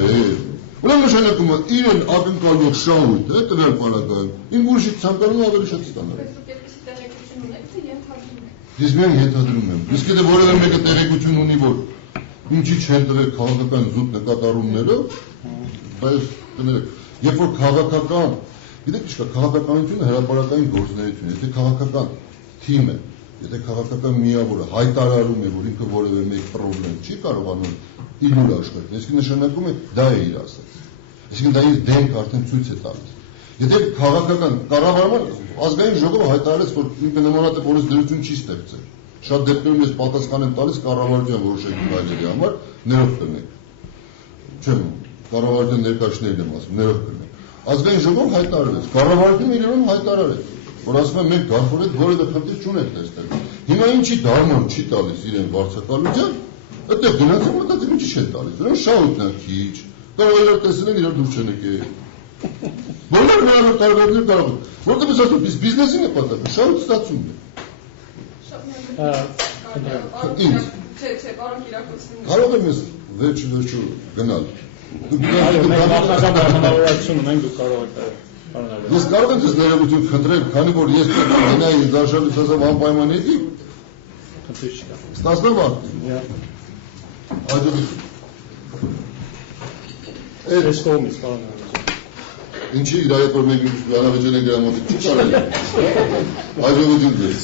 ուրեմն նշանակում է իրեն ակնկալվող շահույթը տվել պարագայում, ինք ուրիշի ցանկանում ավելի շատ ստանալ։ Ես միայն ենթադրում եմ, իսկ եթե որևէ մեկը տեղեկություն ունի, որ ինչի չեն տվել քաղաքական զուտ նկատառումներով, բայց կներեք, երբ որ քաղաքական Գիտեք ինչ կա, քաղաքականությունը հրապարակային գործունեություն է, եթե քաղաքական թիմը, եթե քաղաքական միավորը հայտարարում է, որ ինքը որևէ մեկ պրոբլեմ չի կարողանում իր աշխատել, այսինքն նշանակում է դա է իր ասած։ Այսինքն դա իր դեմքը արդեն ցույց է տալիս։ Եթե քաղաքական կառավարման ազգային ժողովը հայտարարեց, որ ինքը նմանատիպ օրենսդրություն չի ստեղծել, շատ դեպքերում ես պատասխան եմ տալիս կառավարության որոշակի վայրերի համար, ներող կրնեք։ Չեմ, կառավարության ներկայացնելն եմ ասում, ներող կրնեք։ Ազգային ժողովը հայտարարեց, կառավարությունը իրեն հայտարարեց, որ ասում է մենք Carrefour-ի հետ որևէ խնդիր չունենք այստեղ։ Հիմա ինչի դառնում չի տալիս իրեն վարձակալության, այդտեղ գնացում մտածում ինչի չեն տալիս, ուրեմն շահույթն է քիչ, կարող է տեսնել իրար դուրս չեն եկել։ Բոլոր հնարավոր տարբերակներ կարող են, որտեղ ես ասում, բիզնեսի նպատակը շահույթ ստացումն է։ Չէ, պարոն Կիրակոսյան։ Կարող եմ ես վերջը գնալ։ Այո, մենք նախնական հնարավորություն ունենք, դուք կարող եք Ես կարող եմ ձեզ ներողություն խնդրել, քանի որ ես գնայի դաշնալից ասեմ անպայման եկի։ Խնդիր չկա։ Ստացնեմ արդեն։ Աջակցություն։ Այս կողմից, պարոն Ինչի իր այդ որ մենք բանավեճեր են գրամատիկ չի կարելի։ Աջակցություն ձեզ։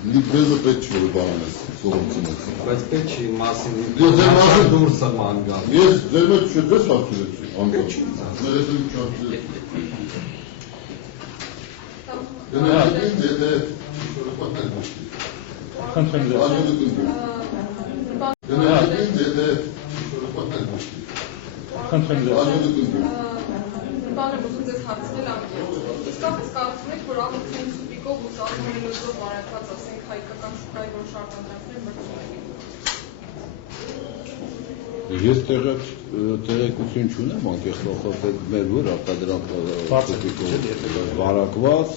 Լիբրեզը պետք չի որ բանանես, սողոցինես։ Բայց պետք չի մասին։ Ես ձեր մասին դուրս եմ անգամ։ Ես ձեր մեջ չդես հարցրեցի, անգամ։ Մեր հետ ինչ հարցրեցի։ Գնահատին եթե Խնդրեմ ձեզ։ Գնահատին եթե Խնդրեմ ձեզ։ բան եմ ուզում ձեզ հարցնել անկեղծ։ Իսկապես կարծում եք, որ աղոթքային սուպիկով ու սալմոնելոզով վարակված, ասենք, հայկական շուկայի որ շարժանդրանքներ մրցում եք։ Ես տեղեկություն չունեմ, անկեղծ խոսել մեր որ արտադրանք վարակված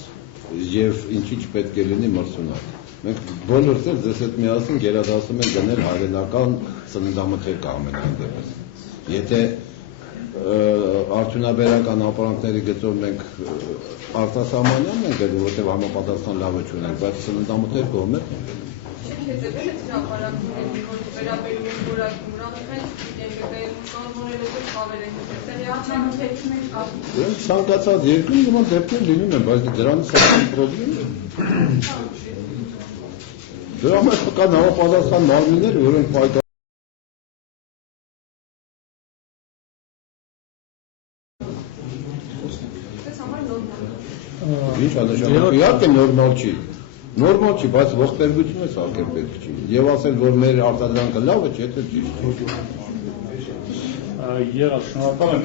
եւ ինչի չպետք է լինի մրցունակ։ Մենք բոլորս էլ ձեզ հետ միասին գերադասում ենք գնել հայրենական սննդամթերք ամենայն դեպս։ Եթե արդյունաբերական ապրանքների գծով մենք արտասահմանյան ենք գնում, որտեղ համապատասխան լավը չունենք, բայց սննդամթերքը ո՞մ է։ Հետևել եք հրապարակումների, որ վերաբերում են ուրախային սուպիկեն սալմոնելոզով խավեր են Ուրեմն ցանկացած երկրում նման դեպքեր լինում են, բայց դրանից սա պրոբլեմ է։ Դրա մեջ կան համապատասխան մարմիններ, որոնք պայքարում Ինչ անշանակ իհարկե նորմալ չի։ Նորմալ չի, բայց ողբերգությունը սարքել պետք չի։ Եվ ասել, որ մեր արտադրանքը լավը չէ, դա ճիշտ չէ։ Եղավ, շնորհակալ եմ։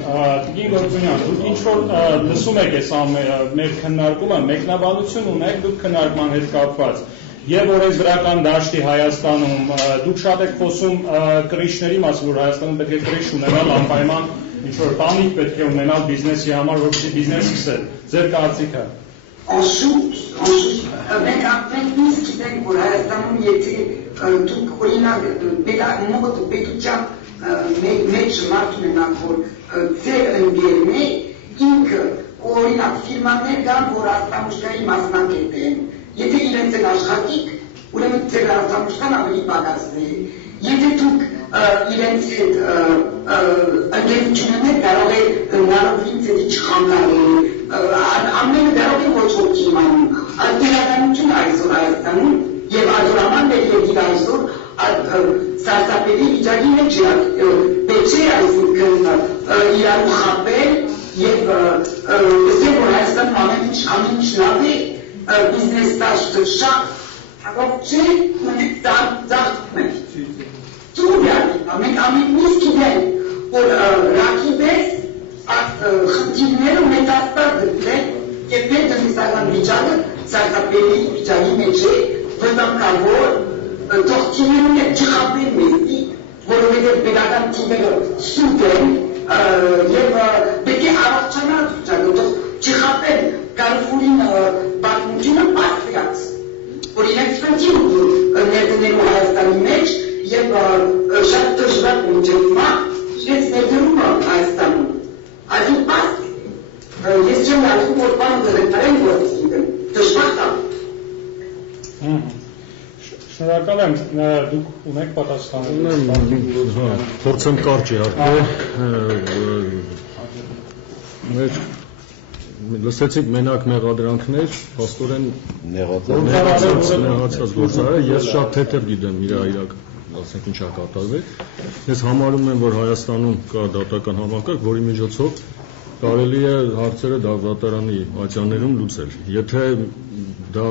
Տիկին Գործունյան, դուք ինչ որ լսում եք այս մեր քննարկումը, մեկնաբանություն ունեք դուք քննարկման հետ կապված։ Եվ օրենսդրական դաշտի Հայաստանում դուք շատ եք խոսում կրիչների մասին, որ Հայաստանում պետք է կրիչ ունենալ անպայման ինչ որ տանիք պետք է ունենալ բիզնեսի համար, որպեսզի բիզնես սկսել։ Ձեր կարծիքը։ Անշուշտ, մենք նույնիսկ գիտենք, որ Հայաստանում եթե դուք օրինակ պետության մեջ մարդ ունենաք, որ ձեր ընկերն է, ինքը օրինակ ֆիրմաներ կան, որ արտամուշկայի մասնակետ են, եթե իրենց են աշխատիկ, ուրեմն ձեր արտամուշկան ավելի պակասն է, եթե դուք իրենց հետ ընկերություն ունեք, կարող է նարովին ձերի չխանգարել, ամենը կարող է ոչ ոքի իմանում, այդ իրականությունը այսօր Հայաստանում և այժմ և այսօր սարսափելի վիճակի մեջ պետք չէ այսինքն իրարու խաբել և ասել, որ Հայաստանում ամեն ինչ լավ է, բիզնես դաշտը շատ հաղող չէ, մենք ծաղծում ենք։ Մենք ամենից գիտենք, որ ռակի պես այդ խնդիրները մեծաստար դրդել և մեր տնտեսական վիճակը սարսափելի վիճակի մեջ է, վտանգավոր թողքիներում է չխաբել մեզի, որովհետև պետական թիմերը սուտ են և պետք է առողջանալ վիճակը, թող չխաբել Կարիֆուրին պատմությունը պատվիրած, որ իրենց խնդիր ներդնելու Հայաստանի մեջ և շատ դժվար մինչև իրենց ներդրումը Հայաստանում, այսին պաստ ես չեմ լացում, որ բանը դրետարեն գործին, դժվար տամ։ Շնորհակալ եմ, դուք ունեք պատասխան։ Փորձեմ կարճ իհարկե։ Լսեցիք մենակ մեղադրանքներ, փաստորեն նեղացած գործարարը, ես շատ թեթև գիտեմ իր ասենք ինչ է կատարվել։ Ես համարում եմ, որ Հայաստանում կա դատական համակարգ, որի միջոցով կարելի է հարցերը դատարանի ատյաններում լուծել։ Եթե դա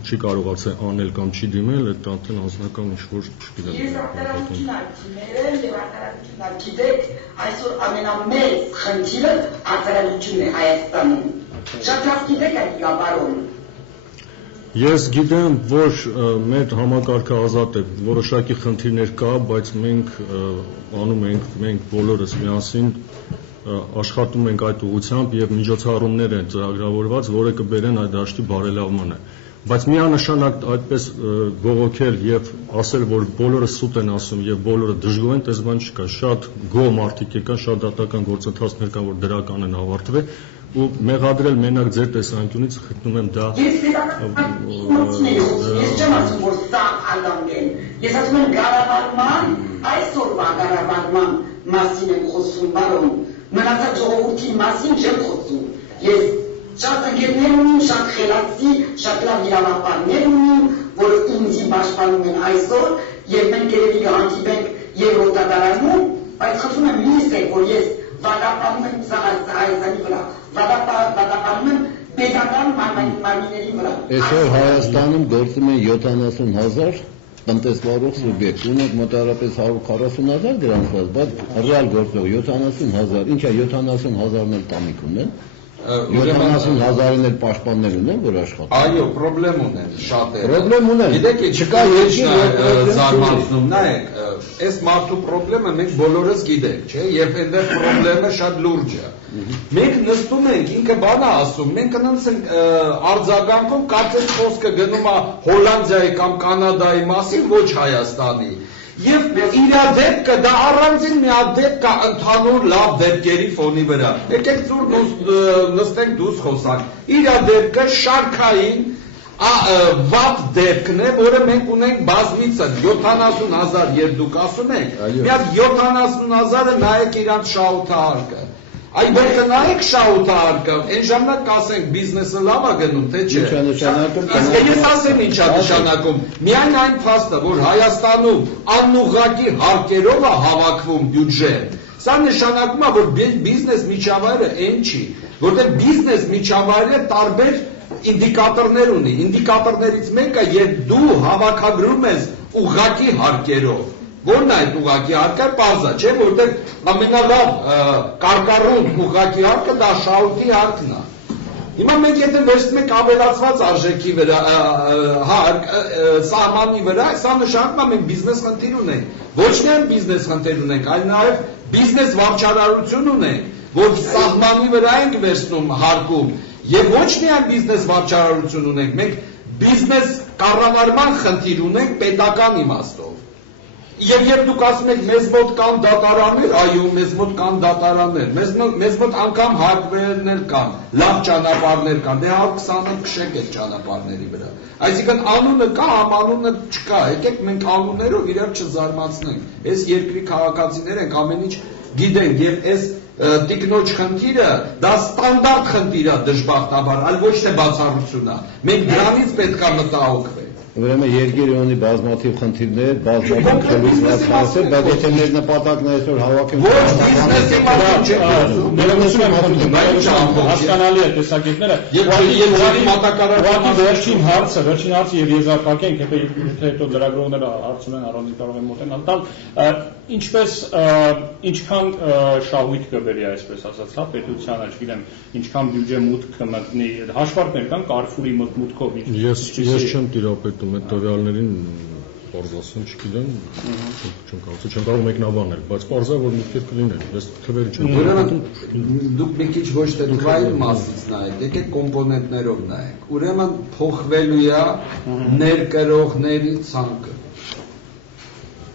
չի կարողացել անել կամ չի դիմել, այդ արդեն անձնական ինչ-որ չգիտեմ։ Ես արտարավություն արտիներեմ և արտարավություն արտիդեք, այսօր ամենամեծ խնդիրը արտարավությունն է Հայաստանում։ Շատ լավ գիտեք այդ գաբարոն։ Ես գիտեմ, որ մեր համակարգը ազատ է, որոշակի խնդիրներ կա, բայց մենք անում ենք բոլորս միասին աշխատում ենք այդ ուղղությամբ և միջոցառումներ են ծրագրավորված, որը կբերեն այդ դաշտի բարելավմանը։ Բայց միանշանակ այդպես բողոքել և ասել, որ բոլորը սուտ են ասում և բոլորը դժգոհ են, այդպես բան չկա։ Շատ գոհ մարդիկ կան, շատ դատական գործընթացներ կան, որ դրական են ավարտվել, ու մեղադրել մենակ ձեր տեսանկյունից խնդնում եմ դա։ Ես չեմ ասում, որ սա ադամք են։ Ես ասում եմ գարավարման, այսօրվա գարավարման մասին եմ խոսում, բարոն, մնացած ժողովրդի մասին չեմ խոսում։ Ես շատ ընկերներ ունիմ, շատ խելացի, շատ լավ իրավապահներ ունիմ, որ ինձի պաշտպանում են այսօր, և մենք երևի կհանդիպենք Եվրոպադարանում, բայց խնդրում եմ լսեք, որ ես վատապանում եմ Հայաստանի վրա, վատապանում եմ պետական մարմինների վրա։ Այսօր Հայաստանում գործում են 70,000 տնտեսվարող սուբյեկտ, ունենք մոտավորապես 140,000 գրանցված, բայց ռեալ գործող 70,000, ինչա 70,000-ն էլ տանիք ունեն, 70,000-ն էլ պաշտպաններ ունեն, որ աշխատեն։ Այո, պրոբլեմ ունեն շատերը։ Պրոբլեմ ունեն։ Գիտեք, չկա երկիր զարմացնում, նայեք, այս մարդու պրոբլեմը մենք բոլորս գիտենք, չէ՞, եւ այնտեղ պրոբլեմը շատ լուրջ է։ Մենք նստում ենք, ինքը բան է ասում, մենք ընդ ենք արձագանքում կարծես խոսքը գնում է Հոլանդիայի կամ Կանադայի մասին, ոչ Հայաստանի։ Եվ իր դեպքը դա առանձին մի հատ դեպք է ընդհանուր լավ դեպքերի ֆոնի վրա։ Եկեք ծուր նստենք դուրս խոսանք։ Իր դեպքը շարքային վատ դեպքն է, որը մենք ունենք բազմիցս 70,000 երբ դուք ասում եք, մի հատ 70,000-ը նայեք իրանց շահութահարկը։ Այդ որտե նայեք շահութահարկը, այն ժամանակ կասենք բիզնեսը լավ է գնում, թե չէ։ Իսկ ես ասեմ ինչ է նշանակում։ Միայն այն փաստը, որ Հայաստանում անուղղակի հարկերով է հավաքվում բյուջեն, սա նշանակում է, որ բիզնես միջավայրը այն չի, որտեղ բիզնես միջավայրը տարբեր ինդիկատորներ ունի։ Ինդիկատորներից մեկը, երբ դու հավաքագրում ես ուղղակի հարկերով։ Որն է այդ ուղղակի հարկը, պարզ է, չէ՞, որտեղ ամենալավ կարկառուն ուղղակի հարկը դա շահույթի հարկն է։ Հիմա մենք եթե վերցնում ենք ավելացված արժեքի վրա, սահմանի վրա, սա նշանակում է մենք բիզնես խնդիր ունենք։ Ոչ միայն բիզնես խնդիր ունենք, այլ նաև բիզնես վարչարարություն ունենք, որ սահմանի վրա ենք վերցնում հարկում, եւ ոչ միայն բիզնես վարչարարություն ունենք, մենք բիզնես կառավարման խնդիր ունենք պետական իմաստով։ Եվ երբ դուք ասում եք մեզ մոտ կան դատարաններ, այո, մեզ մոտ կան դատարաններ, մեզ մոտ անգամ հարկվերներ կան, լավ ճանապարհներ կան, դե 120-ը քշեք այդ ճանապարհների վրա։ Այսինքն անունը կա, անունը չկա, եկեք մենք անուններով իրար չզարմացնենք։ Այս երկրի քաղաքացիներ ենք, ամեն ինչ գիտենք եւ այս տիկնոջ խնդիրը դա ստանդարտ խնդիր է դժբախտաբար, այլ ոչ թե բացառություն է։ Մենք դրանից պետք է մտահոգվենք։ Ուրեմն երկիրը ունի բազմաթիվ խնդիրներ, բազմաթիվ խնդիրներ, բայց եթե մեր նպատակն է այսօր հավաքենք ոչ բիզնեսի մասին չեք հասկանալի է տեսակետները։ Եվ վերջին հարցը եւ եզրափակենք, եթե հետո լրագրողները հարցում են, առանց կարող են մոտենալ տալ, ինչքան շահույթ կբերի, այսպես ասած, հա, պետությանը, չգիտեմ, ինչքան բյուջե մուտք կմտնի, հաշվարկներ կան Կարֆուրի մուտքով։ Ես չեմ տիրապետում այդ տվյալներին, պարզ ասեմ, չգիտեմ, չեմ կարող մեկնաբանել, բայց պարզ է, որ մուտքեր կլինեն, ես թվերը չեմ տիրապետում։ Դուք մի քիչ ոչ թե թվային մասից նայեք, եկեք կոմպոնենտներով նայեք։ Ուրեմն փոխվելու է ներկրողների ցանկը։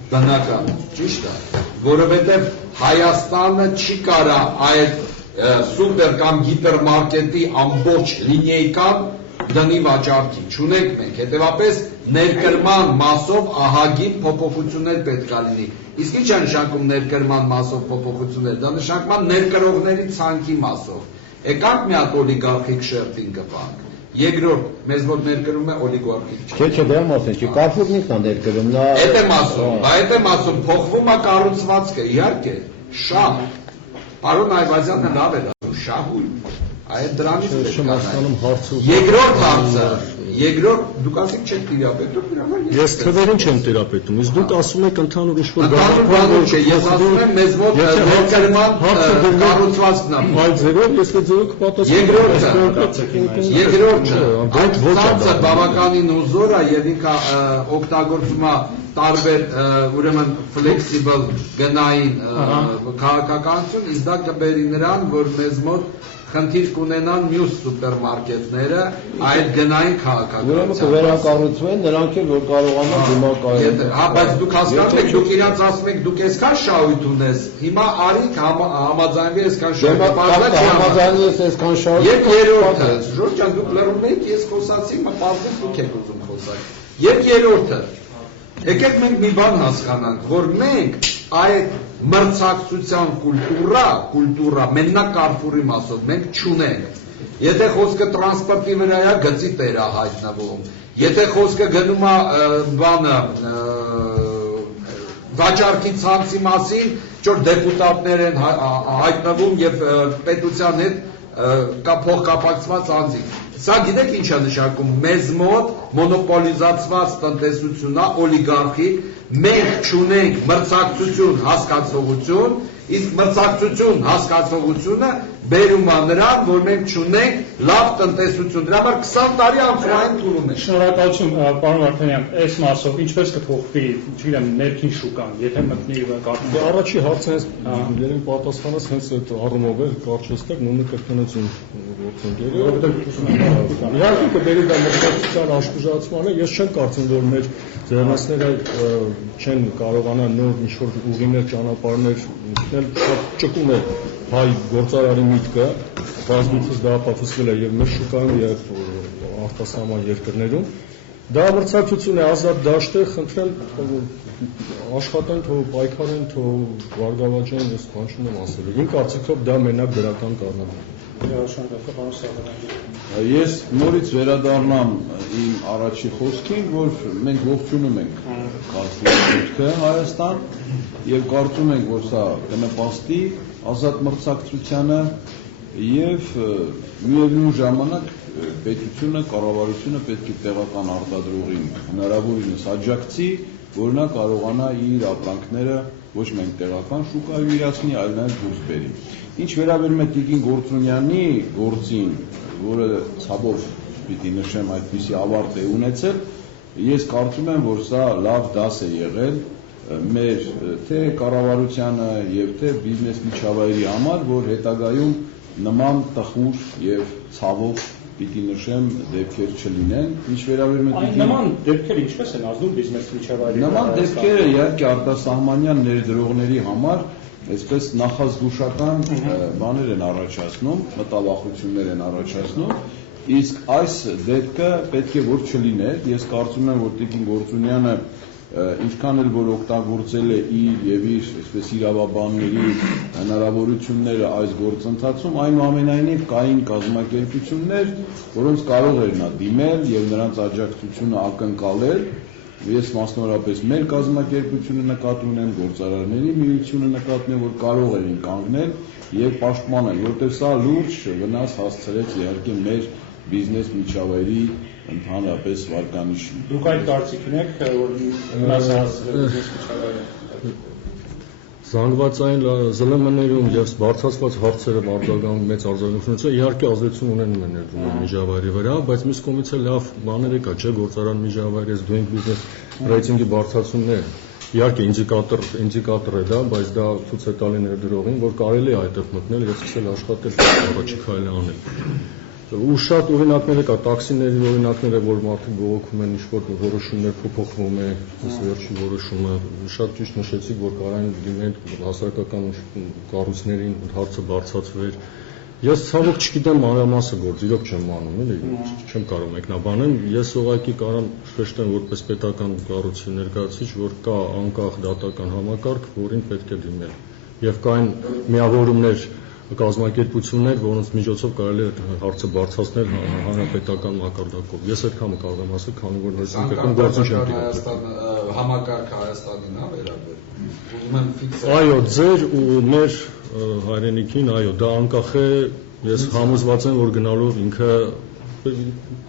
Բնական, ճիշտ է, որովհետև Հայաստանը չի կարա այդ սուպեր կամ հիպերմարկետի ամբողջ լինեյկան դնի վաճառքի, չունենք մենք, հետևապես ներկրման մասով ահագին փոփոխություններ պետք է լինի։ Իսկ ինչ է նշանակում ներկրման մասով փոփոխություններ, դա նշանակում է ներկրողների ցանկի մասով։ Եկանք մի հատ օլիգարխիկ շերտին կպանք։ Երկրորդ, մեզ մոտ ներկրում է օլիգարխիկ։ Չէ, դա ասեմ, չի Կարֆուրն ինքն է ներկրում, նա Այդ եմ ասում, փոխվում է կառուցվածքը, իհարկե, շահ։ Պարոն Այվազյանը լավ է ասում, շահույթ։ Այդ դրանից երկրորդ հարցը, դուք ասեք չեք տիրապետում, ես թվերին չեմ տիրապետում, իսկ դուք ասում եք ընդհանուր ինչ-որ բան չէ, ես ասում եմ մեզ մոտ ներկրման կառուցվածքն է։ Այլ ձևով ես ձևով կպատասխանեմ։ Երկրորդը, այդ ցածը բավականին հզոր է եւ ինքը օգտագործում է տարբեր ուրեմն ֆլեքսիբլ գնային քաղաքականություն, իսկ դա կբերի նրան, որ մեզ մոտ խնդիր կունենան մյուս սուպերմարկետները այդ գնային քաղաքականությամբ։ Ուրեմն կվերակառուցվեն նրանք էլ որ կարողանան դիմակայել։ Հա, բայց դուք հասկանում եք, դուք իրանց ասում եք, դուք այսքան շահույթ ունես։ Հիմա արիք համաձայնվի այսքան շահույթ։ Համաձայնվի այսքան շահույթ։ Եվ երրորդը, Ժորժ ջան, դուք լռում եք, ես խոսացի, մտածում դուք եք ուզում խոսալ։ Եվ երրորդը, եկեք մենք մի բան հասկանանք, որ մենք այդ մրցակցության կուլտուրա մենակ Կարֆուրի մասով մենք չունենք։ Եթե խոսքը տրանսպորտի վրա է, գծի տեր է հայտնվում։ Եթե խոսքը գնում է բանը վաճառքի ցանցի մասին, որ դեպուտատներ են հայտնվում եւ պետության հետ փոխկապակցված անձինք։ Սա գիտեք ինչ է նշանակում, մեզ մոտ մոնոպոլիզացված տնտեսություն է, օլիգարխի, մենք չունենք մրցակցություն, հասկացողություն, իսկ մրցակցություն, հասկացողությունը բերում է նրան, որ մենք չունենք լավ տնտեսություն։ Դրա համար 20 տարի անցրային թվում է։ Շնորհակալություն, պարոն Վարդանյան, այս մասով ինչպես կփոխվի, չգիտեմ, ներքին շուկան, եթե մտնի կարծում։ Առաջի հարցը երևի պատասխանած հենց այդ առումով է, կարճ էստեղ նույնը կրկնություն գործընկերը։ Իհարկե կբերի դա մրցակցության աշխուժացմանը, ես չեմ կարծում, որ մեր ձեռնոցները չեն կարողանա նոր ինչ-որ ուղիներ, ճանապարհներ մտնել, շատ ճկուն է հայ գործարարի միտքը, բազմիցս դա ապացուցվել է եւ մեր շուկայում եւ արտասահման երկրներում։ Դա մրցակցություն է, ազատ դաշտ է, խնդրեմ աշխատեն, թող պայքարեն, թող վարգավաճեն, ես բան չունեմ ասել։ Իմ կարծիքով դա մենակ դրական կառնա։ Ես նորից վերադառնամ իմ առաջի խոսքին, որ մենք ողջունում ենք կարծիքը Հայաստան եւ կարծում ենք, որ սա կնպաստի ազատ մրցակցությանը եւ միևնույն ժամանակ պետությունը, կառավարությունը պետք է տեղական արտադրողին հնարավորինս աջակցի, որ նա կարողանա իր ապրանքները ոչ միայն տեղական շուկայում իրացնի, այլ նաեւ դուրս բերի։ Ինչ վերաբերում է Տիկին Գործունյանի գործին, որը ցավով պիտի նշեմ այդպիսի ավարտ է ունեցել, ես կարծում եմ, որ սա լավ դաս է եղել մեր թե կառավարությանը եւ թե բիզնես միջավայրի համար, որ հետագայում նման տխուր եւ ցավով պիտի նշեմ դեպքեր չլինեն։ Ինչ վերաբերում է նման դեպքեր ինչպես են ազդում բիզնես միջավայրի։ Նման դեպքերը իհարկե արտասահմանյան ներդրողների համար այսպես նախազգուշական բաներ են առաջացնում, մտավախություններ են առաջացնում, իսկ այս դեպքը պետք է որ չլիներ։ Ես կարծում եմ, որ Տիկին Գործունյանը ինչքան էլ որ օգտագործել է իր եւ իր այսպես իրավաբանների հնարավորությունները այս գործընթացում, այնուամենայնիվ կային կազմակերպություններ, որոնց կարող էր նա դիմել եւ նրանց աջակցությունը ակնկալել։ Ես մասնավորապես մեր կազմակերպությունը նկատի ունեմ, գործարարների միությունը նկատի ունեմ, որ կարող էին կանգնել եւ պաշտպանել, որտեղ սա լուրջ վնաս հասցրեց իհարկե մեր բիզնես միջավայրի ընդհանրապես վարկանիշին։ Դուք այդ կարծիքն եք, որ վնաս հասցրել բիզնես միջավայրը։ Զանգվածային ԶԼՄ-ներում եւ բարձրացված հարցերը արձագանքում մեծ արձագանքություն իհարկե ազդեցություն ունեն ներդրումային միջավայրի վրա, բայց մյուս կողմից էլ լավ բաներ կա, չէ՞, գործարան միջավայրից doing business ռեյտինգի բարձրացումն է։ Իհարկե ինդիկատոր է դա, բայց դա ցույց է տալի ներդրողին, որ կարելի է այդտեղ մտնել եւ սկսել աշխատել, առաջի քայլը անել։ Ու շատ օրինակներ կա, տաքսիների օրինակները, որ մարդիկ բողոքում են, ինչ-որ որոշումներ փոփոխվում է, ըստ վերջի որոշումը, շատ ճիշտ նշեցիք, որ կարան դիմել հասարակական կառույցներին հարցը բարձրացվեր։ Ես ցավոք չգիտեմ մանրամասը գործ, իրոք չեմ անում, էլի, չեմ կարող մեկնաբանել, ես ուղղակի կարամ շեշտեմ որպես պետական կառույցի ներկայացուցիչ, որ կա անկախ դատական համակարգ, որին պետք է դիմել։ Եվ կային միավորումներ կազմակերպություններ, որոնց միջոցով կարելի է հարցը բարձրացնել հանրապետական մակարդակով։ Ես այդքանը կարող եմ ասել, քանի որ ես ինքնին գործի չեմ տիրապետում։ Համակարգը Հայաստանին է վերաբերում։ Ուզում եմ ֆիքսել։ Այո, ձեր ու մեր հայրենիքին, այո, դա անկախ է, ես համոզված եմ, որ գնալով ինքը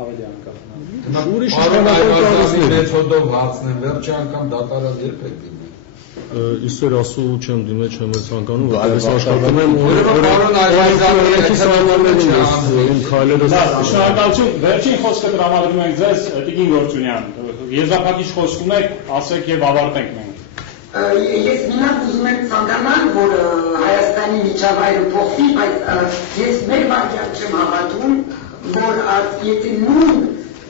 ավելի անկախ է։ Ուրիշ իշխանական մեթոդով հարցնեմ, վերջի անգամ դատարան երբ եք դիմել։ Իսեր ասու չեմ դիմել, չեմ ցանկանում, որ ես աշխատում եմ Շնորհակալություն, վերջին խոսքը տրամադրում ենք ձեզ, Տիկին Գործունյան, եզրափակիչ խոսքում եք, ասեք եւ ավարտենք մենք։ Ես մինակ ուզում եմ ցանկանալ, որ Հայաստանի միջավայրը փոխվի, բայց ես մեր բաժան չեմ հավատում, որ եթե նույն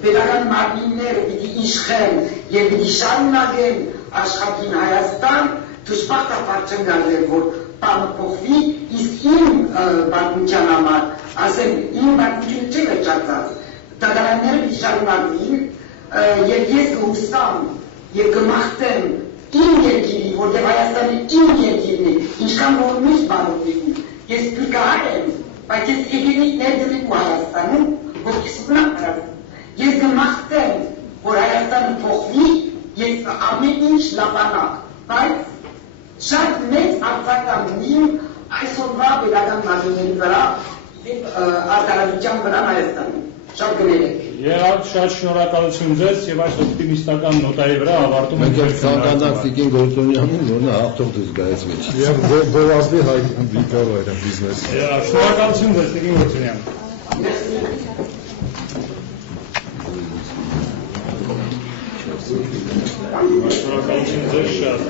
պետական մարմինները պիտի իշխեն եւ պիտի շարունակեն աշխատին Հայաստան, դժբախտաբար չեմ գալու, որ բանը փոխվի, իսկ իմ բնակության համար, ասեմ, իմ բնակությունը չի վերջացած, դատարանները պիտի շարունակվին, եւ ես կհուսամ եւ կմաղթեմ իմ երկիրի, որտեղ Հայաստանը իմ երկիրն է, ինչքան որ մյուս բանով լինի, ես պրկահար եմ, բայց ես եկել ներդրում Հայաստանում, որքիս վրա ես կմաղթեմ, որ Հայաստանը փոխվի, ես ամեն ինչ լավանակ, բայց շատ մեծ արձագանք ունիմ այսօրվա պետական մարմինների վրա արտարակության վրա Հայաստանում։ Շատ կներեք։ Եվ շատ շնորհակալություն ձեզ եւ այս օպտիմիստական նոտայի վրա ավարտում Մենք էլ ցանկանանք Տիկին Գոլտոնյանին, որն հաղթող դուրս գայեց մեջ։ Եվ գովազդի հայ բիկավայր բիզնես։ Շնորհակալություն ձեզ Տիկին Գոլտոնյան։ Շնորհակալություն ձեզ շատ։